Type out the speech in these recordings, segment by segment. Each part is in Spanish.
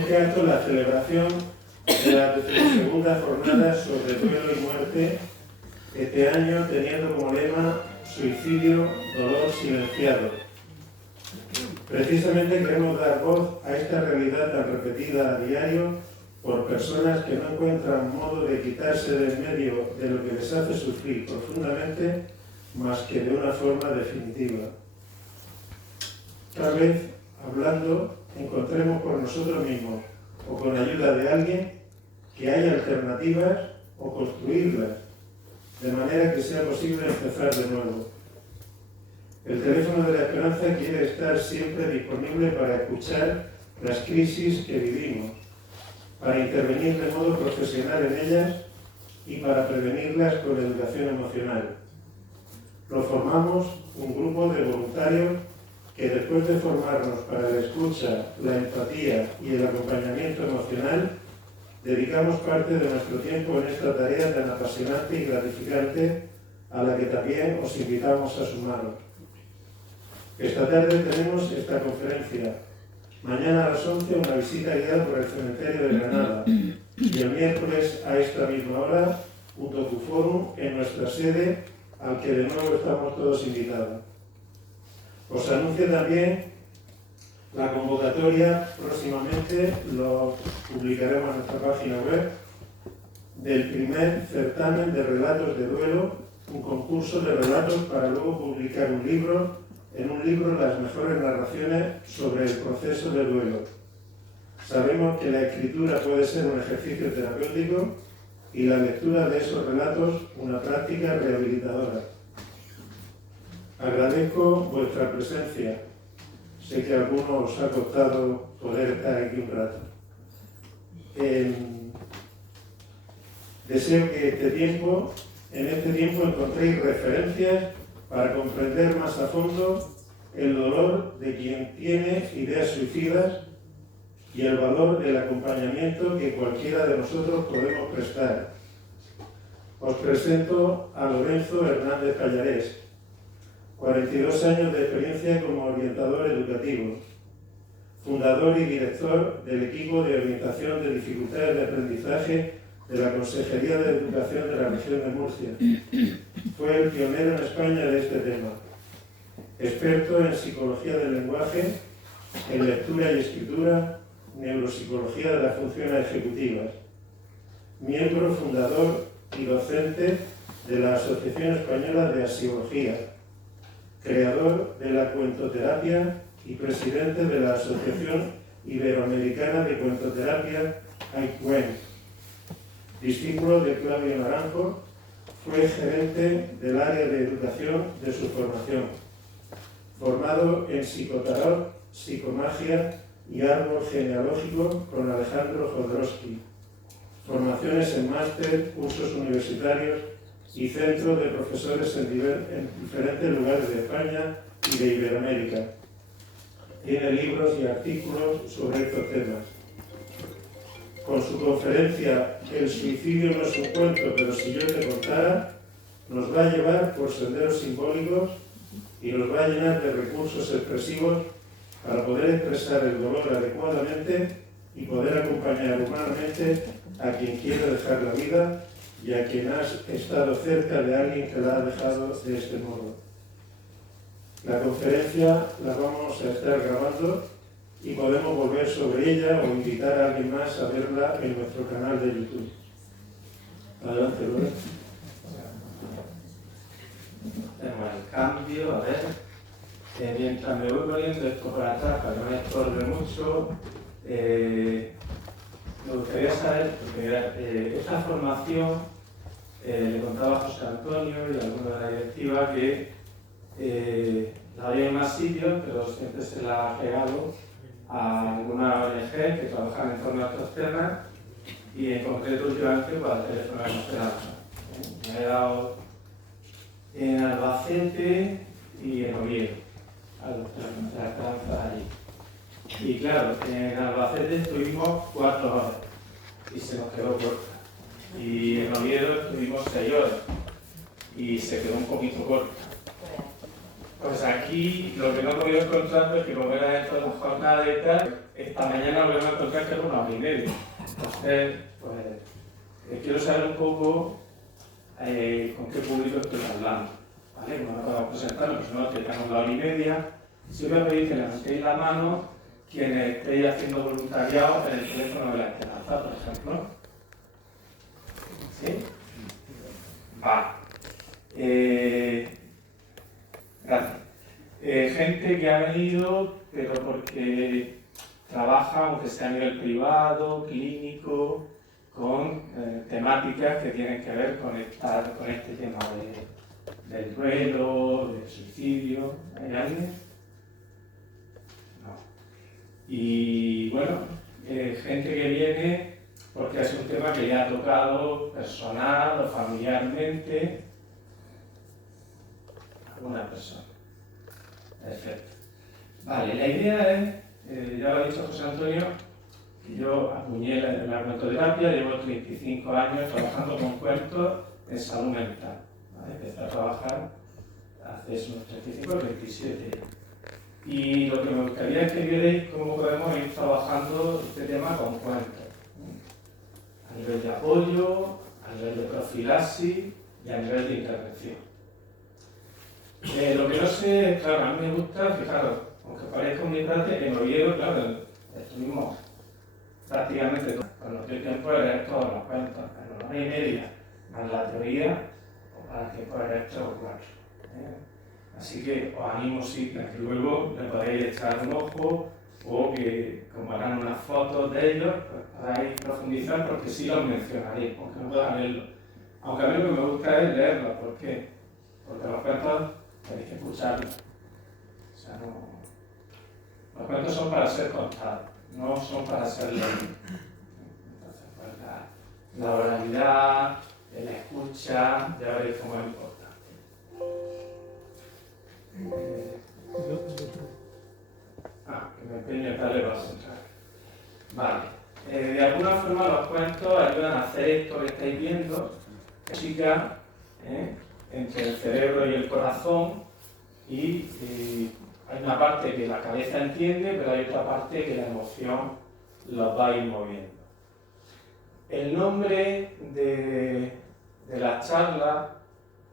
este acto la celebración de la segunda jornada sobre duelo y muerte, este año teniendo como lema suicidio, dolor silenciado. Precisamente queremos dar voz a esta realidad tan repetida a diario por personas que no encuentran modo de quitarse del medio de lo que les hace sufrir profundamente más que de una forma definitiva. Tal vez, hablando, encontremos por nosotros mismos o con ayuda de alguien que haya alternativas o construirlas, de manera que sea posible empezar de nuevo. El teléfono de la esperanza quiere estar siempre disponible para escuchar las crisis que vivimos, para intervenir de modo profesional en ellas y para prevenirlas con educación emocional. Lo formamos un grupo de voluntarios que después de formarnos para la escucha, la empatía y el acompañamiento emocional, dedicamos parte de nuestro tiempo en esta tarea tan apasionante y gratificante a la que también os invitamos a sumaros. Esta tarde tenemos esta conferencia. Mañana a las 11 una visita guiada por el cementerio de Granada. Y el miércoles a esta misma hora un docuforum en nuestra sede al que de nuevo estamos todos invitados. Os anuncio también la convocatoria, próximamente lo publicaremos en nuestra página web, del primer certamen de relatos de duelo, un concurso de relatos para luego publicar en un libro las mejores narraciones sobre el proceso de duelo. Sabemos que la escritura puede ser un ejercicio terapéutico y la lectura de esos relatos una práctica rehabilitadora. Agradezco vuestra presencia. Sé que a algunos os ha costado poder estar aquí un rato. Deseo que en este tiempo encontréis referencias para comprender más a fondo el dolor de quien tiene ideas suicidas y el valor del acompañamiento que cualquiera de nosotros podemos prestar. Os presento a Lorenzo Hernández Pallarés, 42 años de experiencia como orientador educativo, fundador y director del equipo de orientación de dificultades de aprendizaje de la Consejería de Educación de la región de Murcia. Fue el pionero en España de este tema. Experto en psicología del lenguaje, en lectura y escritura, neuropsicología de las funciones ejecutivas. Miembro fundador y docente de la Asociación Española de Asiología. Creador de la cuentoterapia y presidente de la Asociación Iberoamericana de Cuentoterapia, AICUEN. Discípulo de Claudio Naranjo, fue gerente del área de educación de su formación. Formado en psicotarot, psicomagia y árbol genealógico con Alejandro Jodorowsky. Formaciones en máster, cursos universitarios y centro de profesores en diferentes lugares de España y de Iberoamérica. Tiene libros y artículos sobre estos temas. Con su conferencia El suicidio no es un cuento, pero si yo te contara, nos va a llevar por senderos simbólicos y nos va a llenar de recursos expresivos para poder expresar el dolor adecuadamente y poder acompañar humanamente a quien quiere dejar la vida y a quien ha estado cerca de alguien que la ha dejado de este modo. La conferencia la vamos a estar grabando y podemos volver sobre ella o invitar a alguien más a verla en nuestro canal de YouTube. Adelante, Lorenzo. Tenemos el cambio, a ver. Mientras me voy poniendo esto para atrás para que no me estorbe mucho, me gustaría saber, porque esta formación, le contaba a José Antonio y a alguno de la directiva que la había en más sitios, pero siempre se la ha llegado a alguna ONG que trabajan en torno a estos temas y en concreto últimamente para el teléfono de esperanza. Me he dado en Albacete y en Oviedo, a los teléfonos de la esperanza allí. Y claro, en Albacete estuvimos 4 horas y se nos quedó corta. Y en Oviedo estuvimos 6 horas y se quedó un poquito corta. Pues aquí lo que no he podido encontrar es que como era dentro de la jornada y tal, esta mañana volvemos a encontrar que era 1h30. Entonces, pues quiero saber un poco con qué público estoy hablando. ¿Vale? No me puedo presentar, pues no, que tenemos la 1h30. Si os voy a pedir que levantéis la mano quienes estéis haciendo voluntariado en el teléfono de la Esperanza, por ejemplo. ¿Sí? Va. Gracias. Gente que ha venido, pero porque trabaja, aunque sea a nivel privado, clínico, con temáticas que tienen que ver con este tema del duelo, del suicidio. ¿Hay alguien? No. Y bueno, gente que viene porque es un tema que le ha tocado personal o familiarmente a alguna persona. Perfecto. Vale, la idea es, ya lo ha dicho José Antonio, que yo acuñé la cuentoterapia, llevo 35 años trabajando con cuentos en salud mental. ¿Vale? Empecé a trabajar hace unos 35 o 27 años. Y lo que me gustaría es que vierais cómo podemos ir trabajando este tema con cuentos. A nivel de apoyo, a nivel de profilaxis y a nivel de intervención. Lo que no sé, claro, a mí me gusta, fijaros, aunque parezca un disparate, en Oviedo, claro, estuvimos prácticamente todo. Con los que tiempo era todos los cuentos, pero 1h30 más la teoría, o para el tiempo era 3 o 4. Así que os animo sí, a que luego le podáis echar un ojo o que como harán unas fotos de ellos, pues podáis profundizar porque sí los mencionaré, aunque no puedan leerlo. Aunque a mí lo que me gusta es leerlos, ¿por qué? Porque los cuentos tenéis que escucharlos. O sea, los cuentos son para ser contados, no son para ser leídos. Entonces, pues la oralidad, la escucha, ya veréis cómo es importante. Que me empeño en darle paso. Vale. De alguna forma los cuentos ayudan a hacer esto que estáis viendo, música entre el cerebro y el corazón, y hay una parte que la cabeza entiende, pero hay otra parte que la emoción los va a ir moviendo. El nombre de la charla,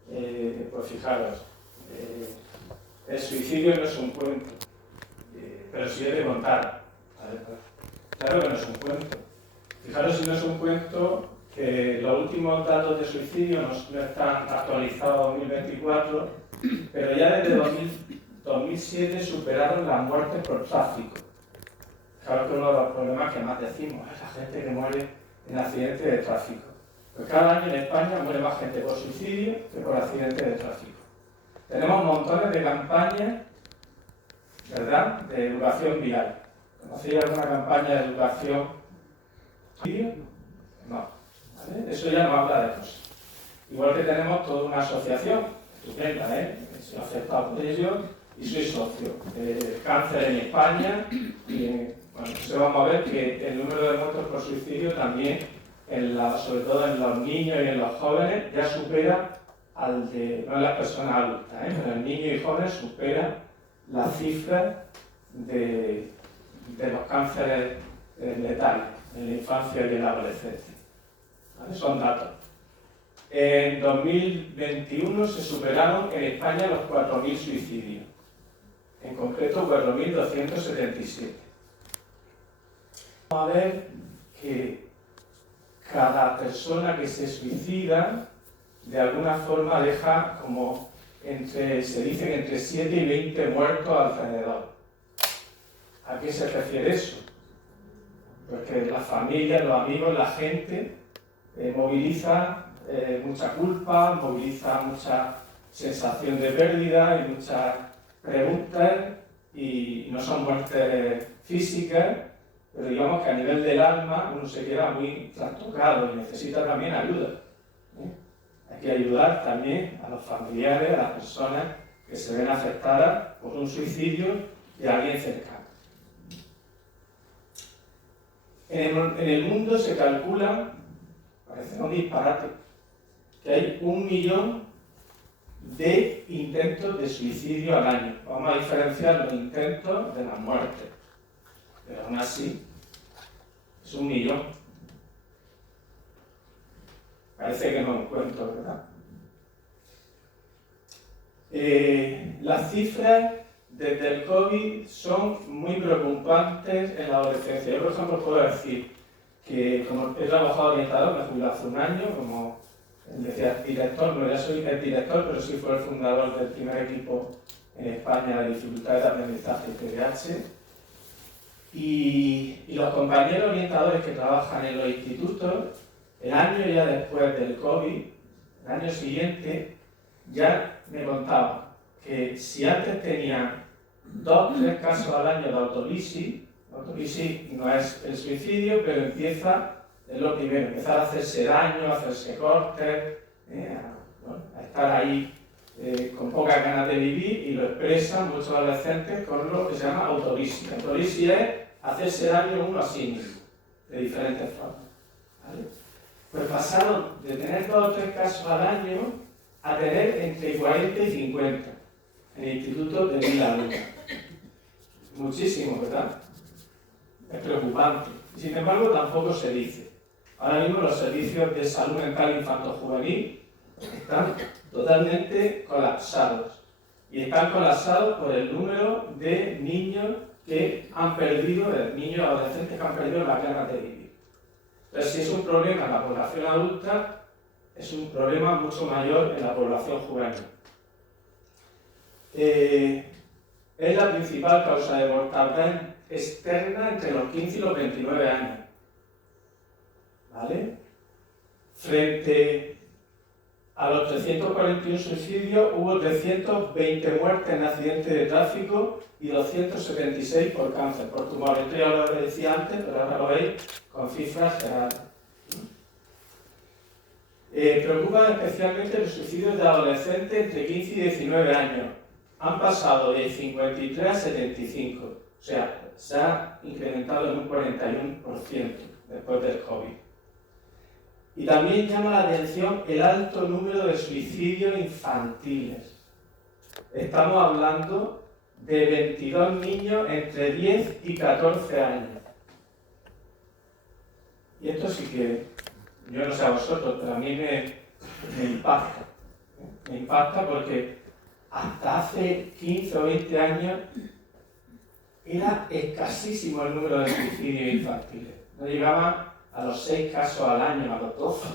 pues fijaros, el suicidio no es un cuento, pero sí he de contar. Claro que no es un cuento. Fijaros si no es un cuento, que los últimos datos de suicidio no están actualizados en 2024, pero ya desde 2007 superaron las muertes por tráfico. Claro que uno de los problemas que más decimos es la gente que muere en accidentes de tráfico. Pues cada año en España muere más gente por suicidio que por accidentes de tráfico. Tenemos montones de campañas, ¿verdad?, de educación vial. ¿Conocéis alguna campaña de educación vial? No. ¿Vale? Eso ya no habla de cosas. Igual que tenemos toda una asociación, estupenda, soy afectado por ello y soy socio. Cáncer en España, y bueno, pues vamos a ver que el número de muertos por suicidio también, sobre todo en los niños y en los jóvenes, ya supera al de, no en las personas adultas, pero el niño y joven supera la cifra de los cánceres letales en la infancia y en la adolescencia. ¿Vale? Son datos. En 2021 se superaron en España los 4.000 suicidios, en concreto 4.277. Vamos a ver que cada persona que se suicida de alguna forma deja como se dicen entre 7 y 20 muertos alrededor. ¿A qué se refiere eso? Porque la familia, los amigos, la gente moviliza mucha culpa, moviliza mucha sensación de pérdida y muchas preguntas, y no son muertes físicas, pero digamos que a nivel del alma uno se queda muy trastocado y necesita también ayuda. Hay que ayudar también a los familiares, a las personas que se ven afectadas por un suicidio de alguien cercano. En el mundo se calcula, parece un disparate, que hay 1 millón de intentos de suicidio al año. Vamos a diferenciar los intentos de la muerte. Pero aún así, es 1 millón. Parece que no lo cuento, ¿verdad? Las cifras desde el COVID son muy preocupantes en la adolescencia. Yo, por ejemplo, puedo decir que como he trabajado orientador, me jubilé hace 1 año, como decía director, no ya soy el director, pero sí fui el fundador del primer equipo en España de dificultades de aprendizaje TDAH. Y los compañeros orientadores que trabajan en los institutos, el año ya después del COVID, el año siguiente, ya me contaban que si antes tenían 2 o 3 casos al año de autolisis no es el suicidio, pero empieza, es lo primero, empezar a hacerse daño, a hacerse cortes, a estar ahí con pocas ganas de vivir, y lo expresan muchos adolescentes con lo que se llama autolisis. Autolisis es hacerse daño uno a sí mismo, de diferentes formas. ¿Vale? Pues pasaron de tener 2 o 3 casos al año a tener entre 40 y 50 en el Instituto de Vida Adulta. Muchísimo, ¿verdad? Es preocupante. Y sin embargo, tampoco se dice. Ahora mismo los servicios de salud mental infanto-juvenil están totalmente colapsados. Y están colapsados por el número de niños que han perdido, de niños y adolescentes que han perdido las ganas de vivir. Entonces, si es un problema en la población adulta, es un problema mucho mayor en la población juvenil. Es la principal causa de mortalidad externa entre los 15 y los 29 años. ¿Vale? Frente a los 341 suicidios, hubo 320 muertes en accidentes de tráfico y 276 por cáncer, por tumor. Esto ya lo decía antes, pero ahora lo veis con cifras reales. Preocupan especialmente los suicidios de adolescentes entre 15 y 19 años. Han pasado de 53 a 75, o sea, se ha incrementado en un 41% después del COVID. Y también llama la atención el alto número de suicidios infantiles. Estamos hablando de 22 niños entre 10 y 14 años. Y esto sí que, yo no sé a vosotros, pero a mí me impacta. Me impacta porque hasta hace 15 o 20 años era escasísimo el número de suicidios infantiles. No llegaba a los 6 casos al año, a los 12.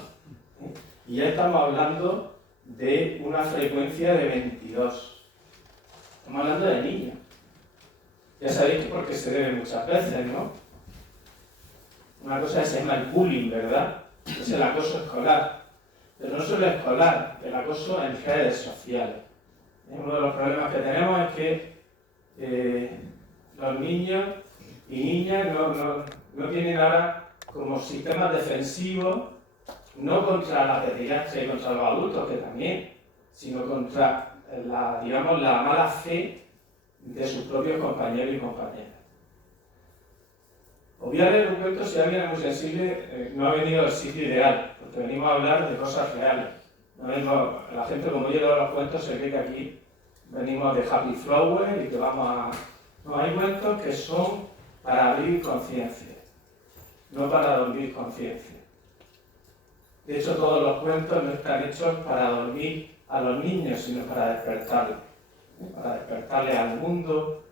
Y ya estamos hablando de una frecuencia de 22. Estamos hablando de niños. Ya sabéis que porque se debe muchas veces, ¿no? Una cosa se llama el bullying, ¿verdad? Es el acoso escolar. Pero no solo escolar, el acoso en redes sociales. Uno de los problemas que tenemos es que los niños y niñas no tienen ahora como sistemas defensivos, no contra la pediatría y contra los adultos, que también, sino contra la mala fe de sus propios compañeros y compañeras. Os voy a leer un cuento, si alguien es muy sensible, no ha venido al sitio ideal, porque venimos a hablar de cosas reales. La gente, como yo leo los cuentos, se cree que aquí venimos de Happy Flower y que vamos a... No, hay cuentos que son para abrir conciencia, no para dormir conciencia. De hecho, todos los cuentos no están hechos para dormir a los niños, sino para despertarles. Para despertarles al mundo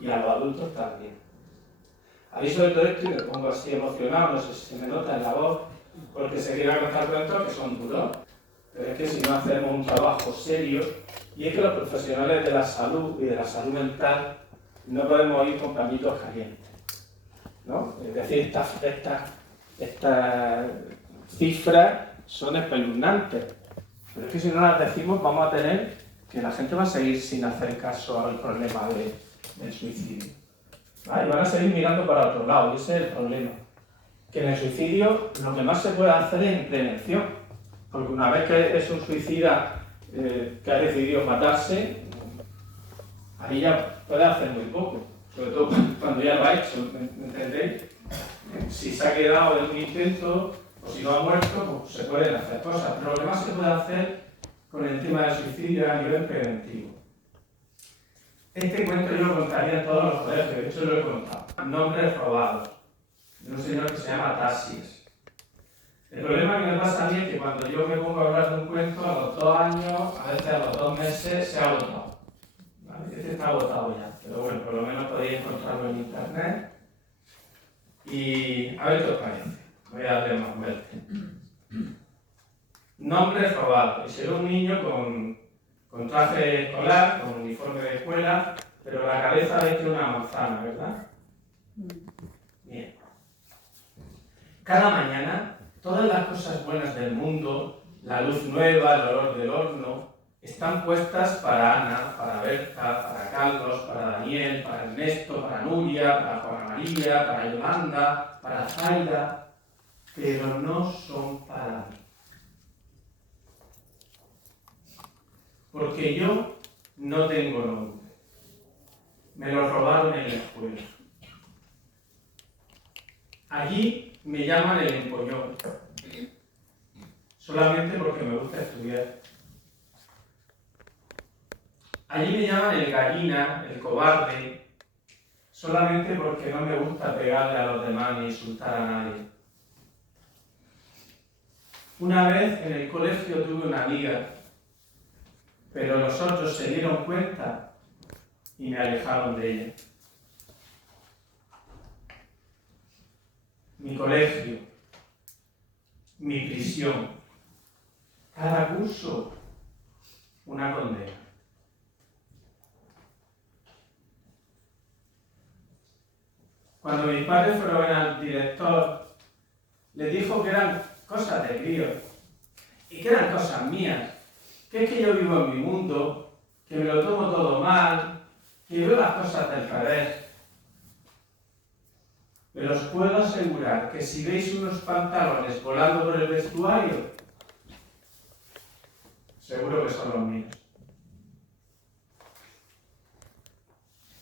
y a los adultos también. Aviso de todo esto y me pongo así emocionado, no sé si se me nota en la voz, porque se quieren contar cuentos que son duros. Pero es que si no hacemos un trabajo serio, y es que los profesionales de la salud y de la salud mental no podemos ir con pañitos calientes, ¿no? Es decir, estas cifras son espeluznantes, pero es que si no las decimos vamos a tener que la gente va a seguir sin hacer caso al problema del suicidio. ¿Vale? Y van a seguir mirando para otro lado, y ese es el problema. Que en el suicidio lo que más se puede hacer es en prevención, porque una vez que es un suicida que ha decidido matarse, ahí ya puede hacer muy poco, sobre todo cuando ya lo ha hecho, ¿me entendéis? Si se ha quedado en un intento, o si no ha muerto, pues se pueden hacer cosas, pero lo que más se puede hacer con el tema del suicidio a nivel preventivo. Este cuento yo lo contaría en todos los colegios, de hecho lo he contado. Nombres robados, de un señor que se llama Tasis. El problema que me pasa a mí es que cuando yo me pongo a hablar de un cuento, a los 2 años, a veces a los 2 meses, se ha agotado. ¿Vale? Este está agotado ya, pero bueno, por lo menos podéis encontrarlo en internet. Y a ver qué os parece. Voy a darle más vueltas. Nombres robados. Y será un niño con traje escolar, con uniforme de escuela, pero la cabeza veis que es una manzana, ¿verdad? Bien. Cada mañana, todas las cosas buenas del mundo, la luz nueva, el olor del horno, están puestas para Ana, para Berta, para Carlos, para Daniel, para Ernesto, para Nuria, para Juana María, para Yolanda, para Zaida, pero no son para mí. Porque yo no tengo nombre. Me lo robaron en la escuela. Allí me llaman el empollón, solamente porque me gusta estudiar. Allí me llaman el gallina, el cobarde, solamente porque no me gusta pegarle a los demás ni insultar a nadie. Una vez en el colegio tuve una amiga, pero los otros se dieron cuenta y me alejaron de ella. Mi colegio, mi prisión, cada curso, una condena. Cuando mis padres fueron al director, les dijo que eran cosas de críos y que eran cosas mías, que es que yo vivo en mi mundo, que me lo tomo todo mal, que veo las cosas del revés. Pero os puedo asegurar que si veis unos pantalones volando por el vestuario, seguro que son los míos.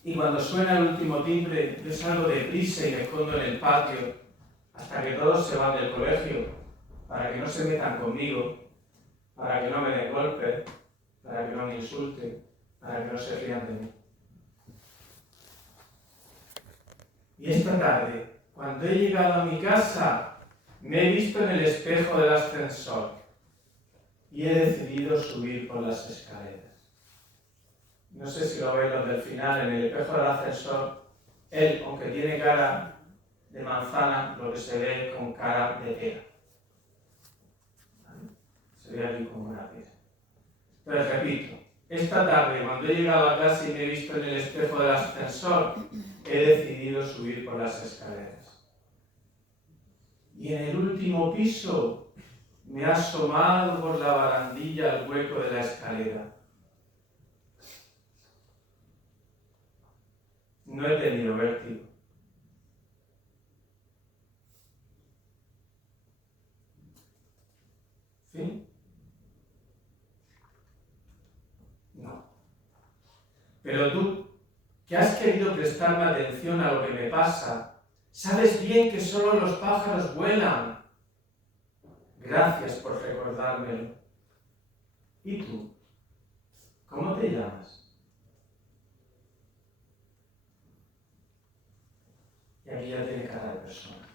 Y cuando suena el último timbre, yo salgo deprisa y me escondo en el patio, hasta que todos se van del colegio, para que no se metan conmigo, para que no me den golpes, para que no me insulten, para que no se rían de mí. Y esta tarde, cuando he llegado a mi casa, me he visto en el espejo del ascensor y he decidido subir por las escaleras. No sé si lo veis los del final, en el espejo del ascensor, él, aunque tiene cara de manzana, lo que se ve es con cara de pera. ¿Vale? Se ve aquí como una pera. Entonces, repito, esta tarde, cuando he llegado a casa y me he visto en el espejo del ascensor, he decidido subir por las escaleras. Y en el último piso me he asomado por la barandilla al hueco de la escalera. No he tenido vértigo. ¿Sí? No. Pero tú, que has querido prestarme atención a lo que me pasa, sabes bien que solo los pájaros vuelan. Gracias por recordármelo. ¿Y tú? ¿Cómo te llamas? Y aquí ya tiene cara de persona.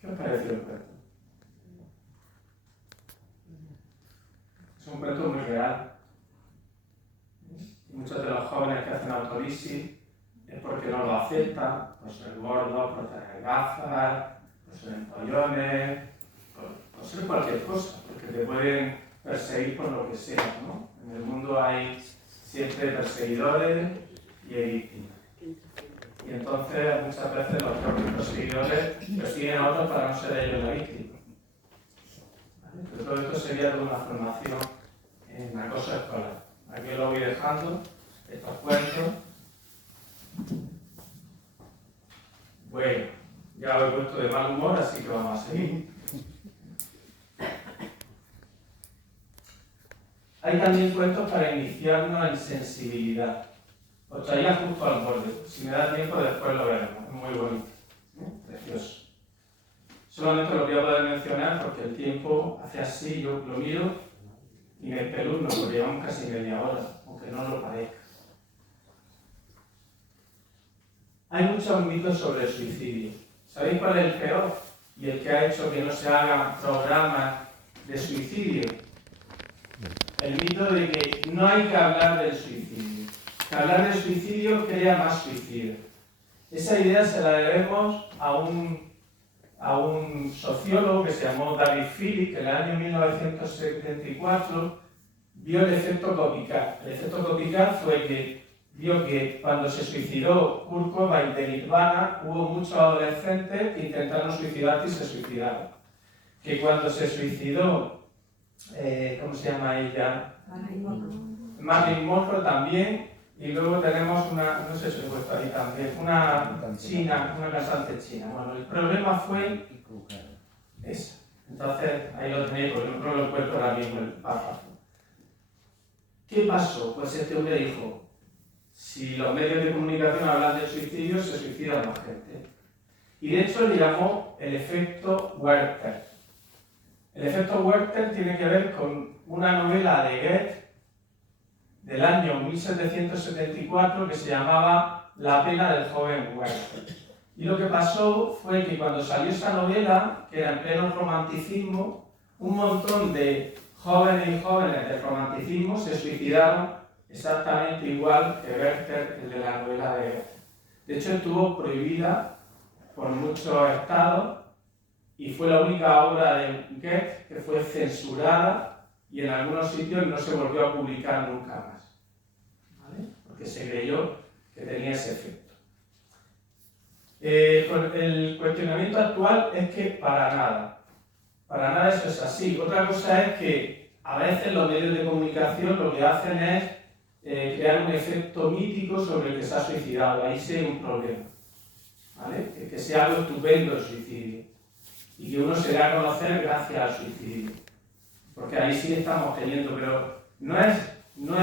¿Qué os pareció el cuento? Es un cuento muy real. Y muchos de los jóvenes que hacen autolisis es porque no lo aceptan, por ser gordos, por tener gafas, por ser empollones, por ser cualquier cosa, porque te pueden perseguir por lo que sea, ¿no? En el mundo hay siempre perseguidores y víctimas. Y entonces muchas veces los propios perseguidores persiguen a otros para no ser ellos la víctima. ¿Vale? Pero todo esto sería toda una formación en acoso escolar. Aquí lo voy dejando, estos cuentos. Bueno, ya lo he puesto de mal humor, así que vamos a seguir. Hay también cuentos para iniciarnos en sensibilidad. Os traía justo al borde. Si me da tiempo, después lo veremos. Es muy bonito. Precioso. Solamente lo voy a poder mencionar porque el tiempo hace así, yo lo miro y me peluzno, porque llevamos casi media hora, aunque no lo parezca. Hay muchos mitos sobre el suicidio. ¿Sabéis cuál es el peor? Y el que ha hecho que no se hagan programas de suicidio. El mito de que no hay que hablar del suicidio. Que hablar del suicidio crea más suicidio. Esa idea se la debemos a un sociólogo que se llamó David Philip, que en el año 1974 vio el efecto copycat. El efecto copycat fue que vio que cuando se suicidó Kurt Cobain de Nirvana, hubo muchos adolescentes que intentaron suicidarse y se suicidaron. Que cuando se suicidó, ¿cómo se llama ella? Marilyn Monroe también. Y luego tenemos una, no sé si he puesto ahí también, una china, una cantante china. Bueno, el problema fue esa. Entonces, ahí lo tenéis, porque no lo encuentro ahora mismo el párrafo. ¿Qué pasó? Pues este hombre dijo, si los medios de comunicación hablan del suicidio, se suicida más gente. Y de hecho le llamó el efecto Werther. El efecto Werther tiene que ver con una novela de Goethe del año 1774 que se llamaba La pena del joven Werther. Y lo que pasó fue que cuando salió esa novela, que era en pleno romanticismo, un montón de jóvenes y jóvenes del romanticismo se suicidaron exactamente igual que Werther, el de la novela de Goethe. De hecho, estuvo prohibida por muchos estados y fue la única obra de Goethe que fue censurada y en algunos sitios no se volvió a publicar nunca más, ¿vale? Porque se creyó que tenía ese efecto. El cuestionamiento actual es que para nada eso es así. Otra cosa es que a veces los medios de comunicación lo que hacen es crear un efecto mítico sobre el que se ha suicidado. Ahí sí hay un problema, ¿vale? Que sea algo estupendo el suicidio y que uno se dé a conocer gracias al suicidio. Porque ahí sí estamos teniendo, pero no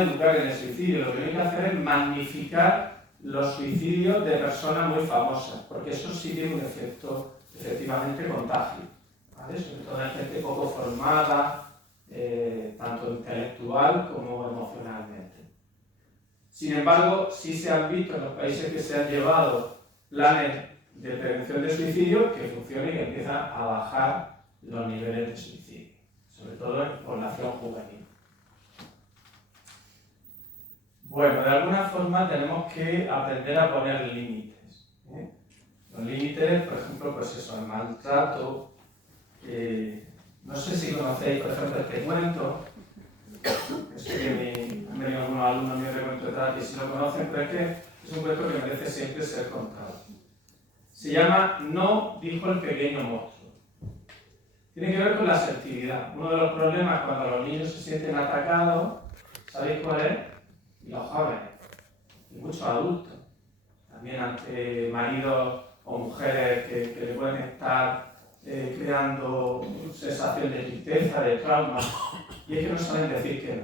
educar en el suicidio, lo que hay que hacer es magnificar los suicidios de personas muy famosas, porque eso sí tiene un efecto efectivamente contagio, ¿vale? Sobre todo en gente poco formada, tanto intelectual como emocionalmente. Sin embargo, sí se han visto en los países que se han llevado planes de prevención de suicidio que funcionan y que empiezan a bajar los niveles de suicidio, sobre todo en población juvenil. Bueno, de alguna forma tenemos que aprender a poner límites, ¿eh? Los límites, por ejemplo, pues eso, el maltrato. No sé si conocéis, por ejemplo, este cuento. Sé que han venido algunos alumnos míos de cuento de tal, y si lo conocen, pero es que es un cuento que merece siempre ser contado. Se llama No, dijo el pequeño monstruo. Tiene que ver con la asertividad. Uno de los problemas cuando los niños se sienten atacados, ¿sabéis cuál es? Y los jóvenes, y muchos adultos, también ante maridos o mujeres que le pueden estar creando sensación de tristeza, de trauma, y es que no saben decir que no,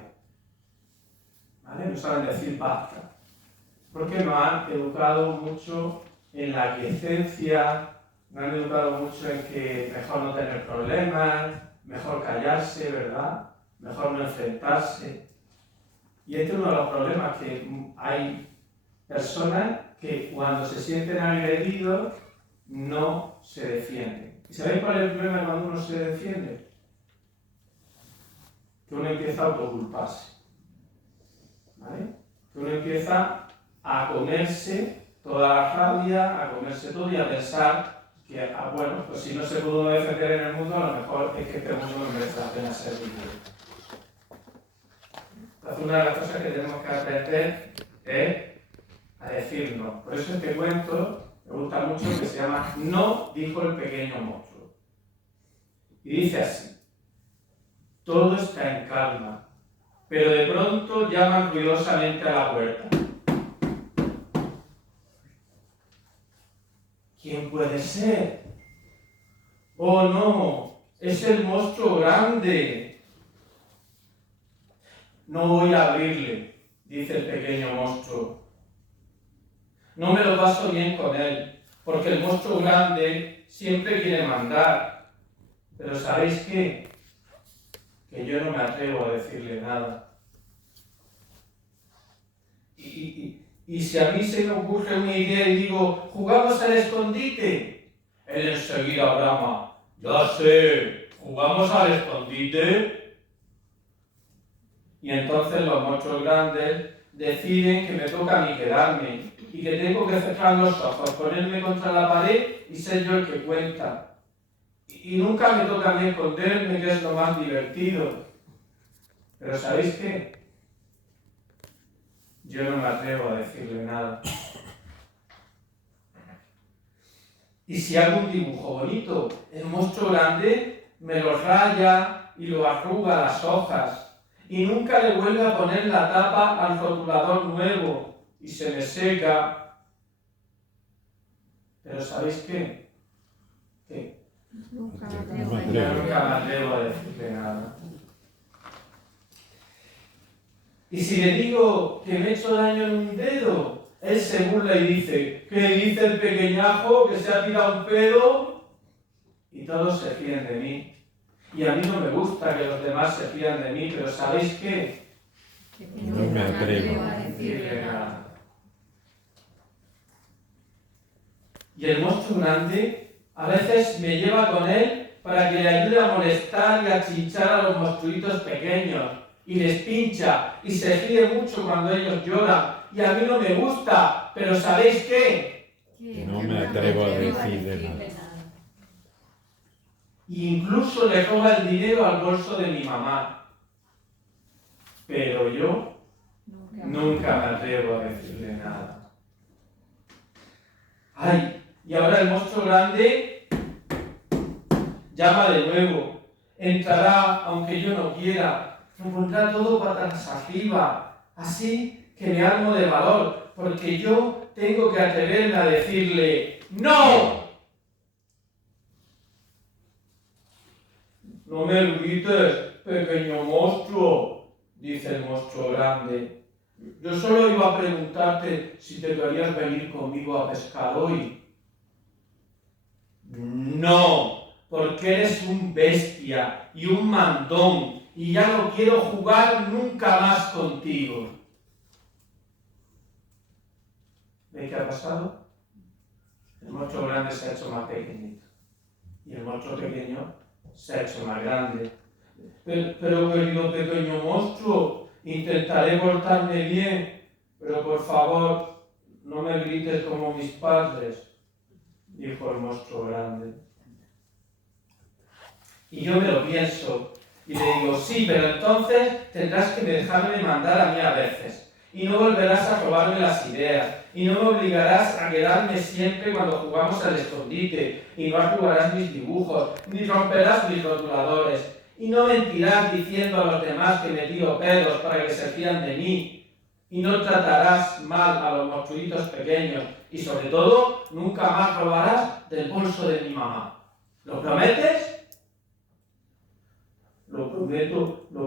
¿vale? No saben decir basta, porque nos han educado mucho en la aquiescencia, nos han educado mucho en que mejor no tener problemas, mejor callarse, ¿verdad? Mejor no enfrentarse. Y este es uno de los problemas, que hay personas que cuando se sienten agredidos no se defienden. ¿Y sabéis cuál es el problema cuando uno se defiende? Que uno empieza a autoculparse, ¿vale? Que uno empieza a comerse toda la rabia, a comerse todo y a pensar que, bueno, pues si no se pudo defender en el mundo, a lo mejor es que este mundo no merece la pena ser vivido. Entonces, una de las cosas que tenemos que aprender es a decirnos. Por eso este cuento me gusta mucho, que se llama No, dijo el pequeño monstruo. Y dice así: todo está en calma, pero de pronto llaman ruidosamente a la puerta. ¿Quién puede ser? ¡Oh no! ¡Es el monstruo grande! No voy a abrirle, dice el pequeño monstruo. No me lo paso bien con él, porque el monstruo grande siempre quiere mandar Pero ¿sabéis qué? Que yo no me atrevo a decirle nada. Y si a mí se me ocurre una idea y digo, ¿jugamos al escondite? Él enseguida brama, ya sé, ¿jugamos al escondite? Y entonces los mochos grandes deciden que me toca a mí quedarme y que tengo que cerrar los ojos, ponerme contra la pared y ser yo el que cuenta. Y nunca me toca a mí esconderme, que es lo más divertido. Pero ¿sabéis qué? Yo no me atrevo a decirle nada. Y si hago un dibujo bonito, el monstruo grande me lo raya y lo arruga las hojas. Y nunca le vuelve a poner la tapa al rotulador nuevo y se me seca. Pero ¿sabéis qué? ¿Qué? Nunca me atrevo a decirle nada. Y si le digo que me he hecho daño en un dedo, él se burla y dice, ¿qué dice el pequeñajo que se ha tirado un pedo? Y todos se ríen de mí. Y a mí no me gusta que los demás se rían de mí, pero ¿sabéis qué? No me atrevo a decirle nada. Y el monstruo grande a veces me lleva con él para que le ayude a molestar y a chinchar a los monstruitos pequeños. Y les pincha y se ríe mucho cuando ellos lloran. Y a mí no me gusta, pero ¿sabéis qué? No me atrevo a decirle nada. Y incluso le roba el dinero al bolso de mi mamá. Pero yo nunca me atrevo a decirle nada. ¡Ay! Y ahora el monstruo grande llama de nuevo. Entrará aunque yo no quiera. Lo pondrá todo patas arriba. Así que me armo de valor, porque yo tengo que atreverme a decirle ¡no! No me grites, pequeño monstruo, dice el monstruo grande. Yo solo iba a preguntarte si te querías venir conmigo a pescar hoy. No, porque eres un bestia y un mandón y ya no quiero jugar nunca más contigo. ¿Veis qué ha pasado? El monstruo grande se ha hecho más pequeñito y el monstruo pequeño se ha hecho más grande. Pero querido pequeño monstruo, intentaré portarme bien, pero por favor, no me grites como mis padres, dijo el monstruo grande. Y yo me lo pienso y le digo, sí, pero entonces tendrás que dejarme mandar a mí a veces y no volverás a robarme las ideas y no me obligarás a quedarme siempre cuando jugamos al escondite y no arrugarás mis dibujos ni romperás mis rotuladores y no mentirás diciendo a los demás que me tiro pedos para que se fían de mí y no tratarás mal a los monstruitos pequeños y sobre todo nunca más robarás del bolso de mi mamá. ¿Lo prometes? Lo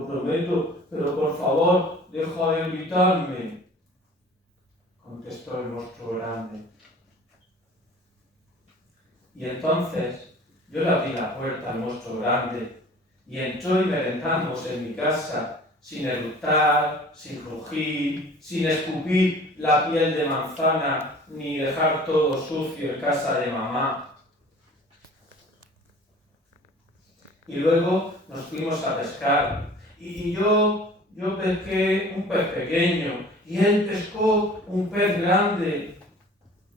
prometo, pero por favor, deja de gritarme, contestó el monstruo grande. Y entonces yo le abrí la puerta al monstruo grande y entró y merendamos en mi casa, sin eructar, sin rugir, sin escupir la piel de manzana, ni dejar todo sucio en casa de mamá. Y luego nos fuimos a pescar. Y yo pesqué un pez pequeño y él pescó un pez grande.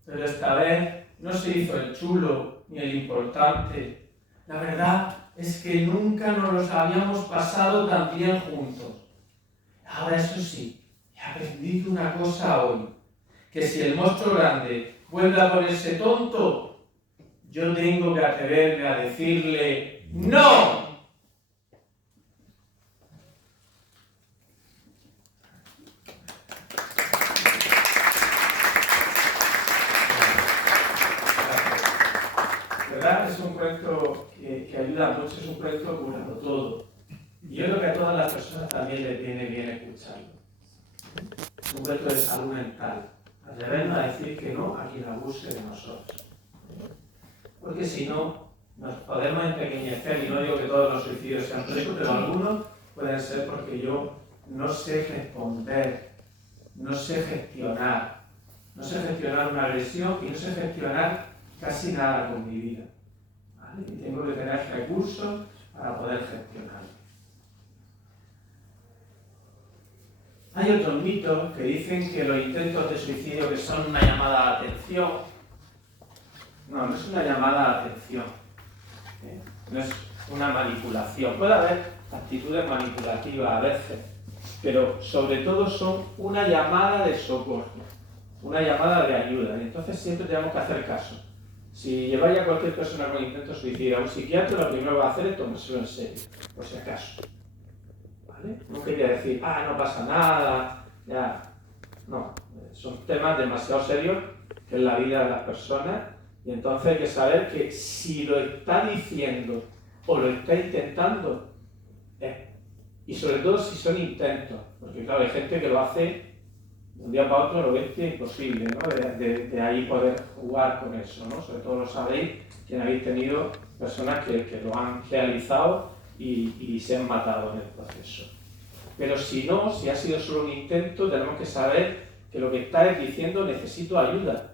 Pero esta vez no se hizo el chulo ni el importante. La verdad es que nunca nos los habíamos pasado tan bien juntos. Ahora eso sí, he aprendido una cosa hoy. Que si el monstruo grande vuelve a ponerse tonto, yo tengo que atreverme a decirle ¡no! ¿Verdad? Es un cuento que ayuda mucho, es un cuento curado todo. Y yo creo que a todas las personas también les viene bien escucharlo. Es un cuento de salud mental. Atrevernos a decir que no a quien abuse de nosotros. Porque si no, nos podemos empequeñecer, y no digo que todos los suicidios sean por eso, pero algunos pueden ser porque yo no sé responder, no sé gestionar una agresión y no sé gestionar casi nada con mi vida, ¿vale? Y tengo que tener recursos para poder gestionarlo. Hay otros mitos que dicen que los intentos de suicidio que son una llamada de atención. No es una llamada de atención, no es una manipulación. Puede haber actitudes manipulativas a veces, pero sobre todo son una llamada de socorro, una llamada de ayuda. Y entonces siempre tenemos que hacer caso. Si lleváis a cualquier persona con intento suicida a un psiquiatra, lo primero que va a hacer es tomárselo en serio, por si acaso. ¿Vale? No quería decir, no pasa nada, ya. No, son temas demasiado serios que es la vida de las personas, y entonces hay que saber que si lo está diciendo o lo está intentando, y sobre todo si son intentos, porque claro, hay gente que lo hace de un día para otro, lo ves imposible, ¿no? De ahí poder jugar con eso, ¿no? Sobre todo lo sabéis, quien habéis tenido personas que lo han realizado y se han matado en el proceso. Pero si no, si ha sido solo un intento, tenemos que saber que lo que está es diciendo necesito ayuda.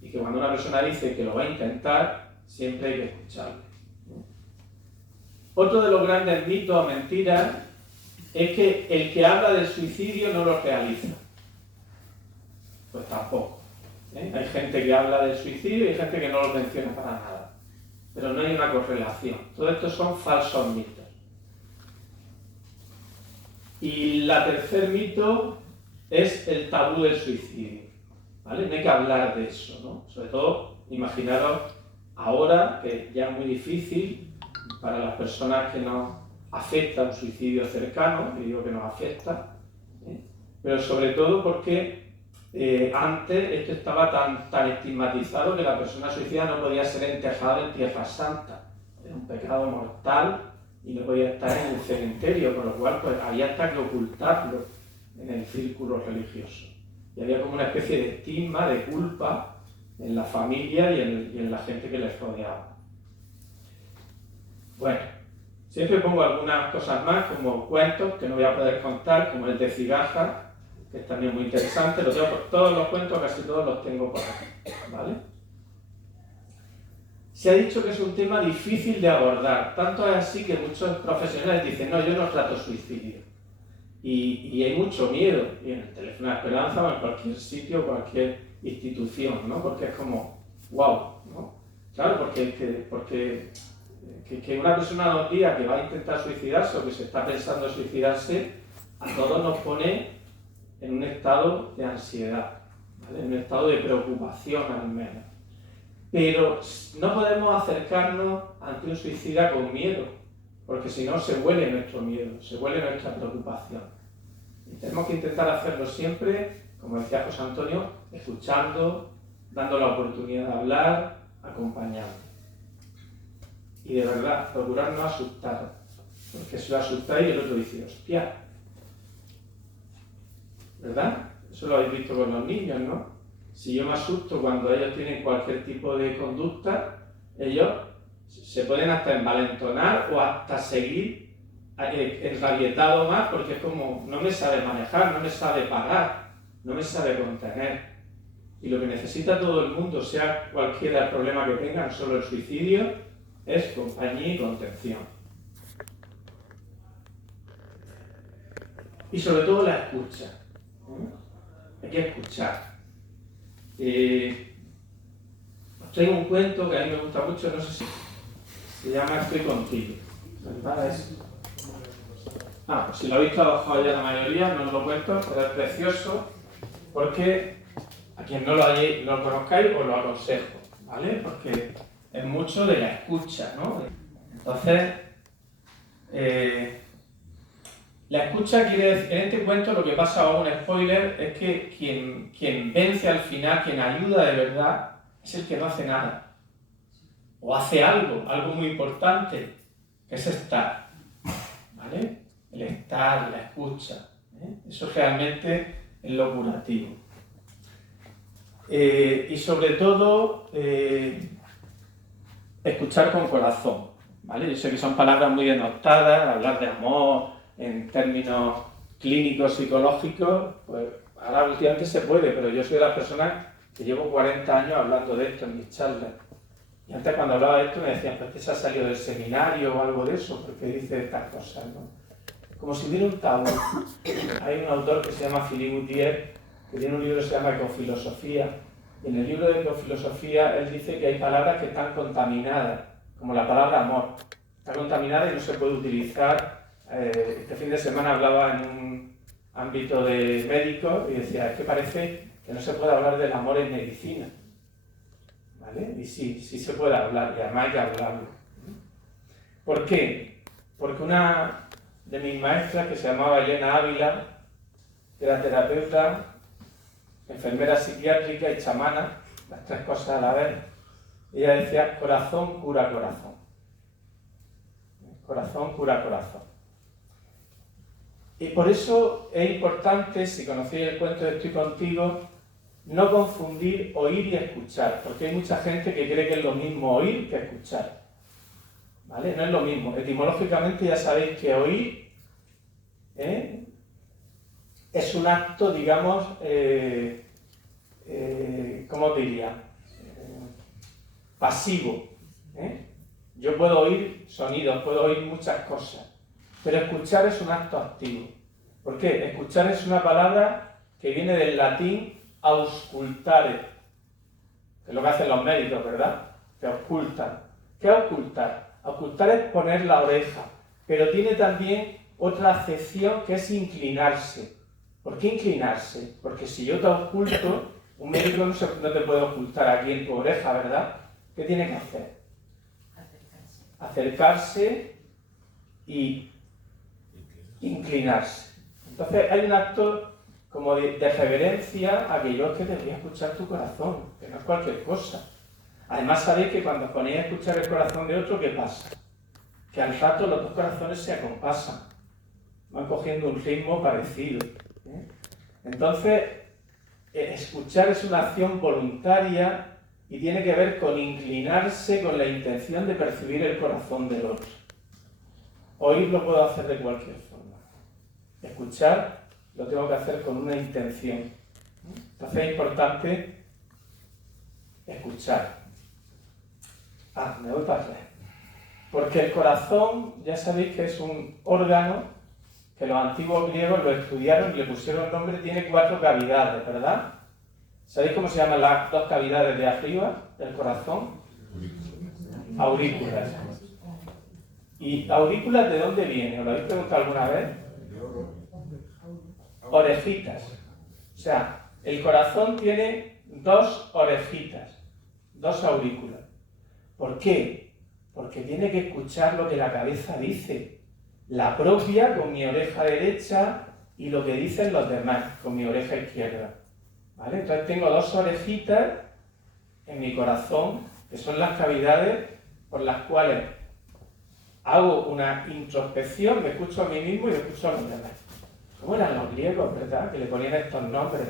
Y que cuando una persona dice que lo va a intentar, siempre hay que escucharlo. Otro de los grandes mitos o mentiras es que el que habla del suicidio no lo realiza. Pues tampoco. Hay gente que habla del suicidio y hay gente que no lo menciona para nada. Pero no hay una correlación. Todo esto son falsos mitos. Y el tercer mito es el tabú del suicidio, ¿vale? No hay que hablar de eso, ¿no? Sobre todo, imaginaros ahora que ya es muy difícil para las personas que nos afecta un suicidio cercano, que digo que nos afecta, pero sobre todo porque antes esto estaba tan estigmatizado que la persona suicida no podía ser enterrada en Tierra Santa, era un pecado mortal y no podía estar en el cementerio, con lo cual pues, había hasta que ocultarlo en el círculo religioso. Y había como una especie de estigma, de culpa en la familia y en la gente que les rodeaba. Bueno, siempre pongo algunas cosas más, como cuentos que no voy a poder contar, como el de Cigarra, que es también muy interesante. Todos los cuentos, casi todos los tengo por aquí, ¿vale? Se ha dicho que es un tema difícil de abordar, tanto es así que muchos profesionales dicen, no, yo no trato suicidio. Y hay mucho miedo, y en el teléfono de Esperanza o en cualquier sitio, cualquier institución, ¿no? Porque es como, wow, ¿no? Claro, porque que una persona nos diga que va a intentar suicidarse o que se está pensando suicidarse, a todos nos pone en un estado de ansiedad, ¿vale? En un estado de preocupación al menos. Pero no podemos acercarnos ante un suicida con miedo, porque si no se huele nuestro miedo, se huele nuestra preocupación. Y tenemos que intentar hacerlo siempre, como decía José Antonio, escuchando, dando la oportunidad de hablar, acompañando. Y de verdad, procurar no asustaros, porque si lo asustáis el otro dice, hostia, ¿verdad? Eso lo habéis visto con los niños, ¿no? Si yo me asusto cuando ellos tienen cualquier tipo de conducta, ellos se pueden hasta envalentonar o hasta seguir enrabietado más, porque es como, no me sabe manejar, no me sabe parar, no me sabe contener. Y lo que necesita todo el mundo, sea cualquiera el problema que tengan, solo el suicidio, es compañía y contención. Y sobre todo la escucha. Hay que escuchar. Os traigo un cuento que a mí me gusta mucho, no sé si se llama Estoy contigo. Pues si lo habéis trabajado ya la mayoría, no os lo cuento, pero es precioso porque a quien no lo conozcáis os lo aconsejo, ¿vale? Porque es mucho de la escucha, ¿no? Entonces, la escucha quiere decir, en este cuento lo que pasa, hago un spoiler, es que quien vence al final, quien ayuda de verdad, es el que no hace nada. O hace algo muy importante, que es estar, ¿vale? El estar, la escucha, ¿eh? Eso realmente es lo curativo. Y sobre todo, escuchar con corazón, ¿vale? Yo sé que son palabras muy denotadas, hablar de amor en términos clínicos, psicológicos, pues ahora últimamente se puede, pero yo soy de las personas que llevo 40 años hablando de esto en mis charlas. Y antes cuando hablaba de esto me decían, pues que se ha salido del seminario o algo de eso, porque dice estas cosas, ¿no? Como si hubiera un tabú. Hay un autor que se llama Philippe Gutiérrez, que tiene un libro que se llama Ecofilosofía. Y en el libro de Ecofilosofía él dice que hay palabras que están contaminadas, como la palabra amor. Está contaminada y no se puede utilizar. Este fin de semana hablaba en un ámbito de médico y decía, es que parece que no se puede hablar del amor en medicina. ¿Vale? Y sí se puede hablar, y además hay que hablarlo. ¿Por qué? Porque una de mis maestras, que se llamaba Elena Ávila, que era terapeuta, enfermera psiquiátrica y chamana, las tres cosas a la vez, ella decía, corazón cura corazón. Corazón cura corazón. Y por eso es importante, si conocéis el cuento de Estoy Contigo, no confundir oír y escuchar, porque hay mucha gente que cree que es lo mismo oír que escuchar. ¿Vale? No es lo mismo. Etimológicamente ya sabéis que oír es un acto, digamos, ¿cómo os diría? Pasivo. Yo puedo oír sonidos, puedo oír muchas cosas, pero escuchar es un acto activo. ¿Por qué? Escuchar es una palabra que viene del latín auscultare, que es lo que hacen los médicos, ¿verdad? Que auscultan. ¿Qué es auscultar? Auscultar es poner la oreja, pero tiene también otra acepción que es inclinarse. ¿Por qué inclinarse? Porque si yo te ausculto, un médico no te puede ocultar aquí en tu oreja, ¿verdad? ¿Qué tiene que hacer? Acercarse y inclinarse. Entonces hay un acto como de reverencia a que yo es que debería escuchar tu corazón, que no es cualquier cosa. Además sabéis que cuando os ponéis a escuchar el corazón de otro, ¿qué pasa? Que al rato los dos corazones se acompasan, van cogiendo un ritmo parecido. Entonces, escuchar es una acción voluntaria y tiene que ver con inclinarse con la intención de percibir el corazón del otro. Oír lo puedo hacer de cualquier forma. Escuchar lo tengo que hacer con una intención. Entonces es importante escuchar. Me voy para atrás. Porque el corazón, ya sabéis que es un órgano que los antiguos griegos lo estudiaron y le pusieron nombre, tiene 4 cavidades, ¿verdad? ¿Sabéis cómo se llaman las 2 cavidades de arriba del corazón? Aurículas. ¿Y aurículas de dónde vienen? ¿Os lo habéis preguntado alguna vez? Orejitas. O sea, el corazón tiene 2 orejitas, 2 aurículas. ¿Por qué? Porque tiene que escuchar lo que la cabeza dice. La propia con mi oreja derecha y lo que dicen los demás con mi oreja izquierda. ¿Vale? Entonces tengo 2 orejitas en mi corazón, que son las cavidades por las cuales hago una introspección, me escucho a mí mismo y me escucho a los demás. ¿Cómo eran los griegos, verdad? Que le ponían estos nombres.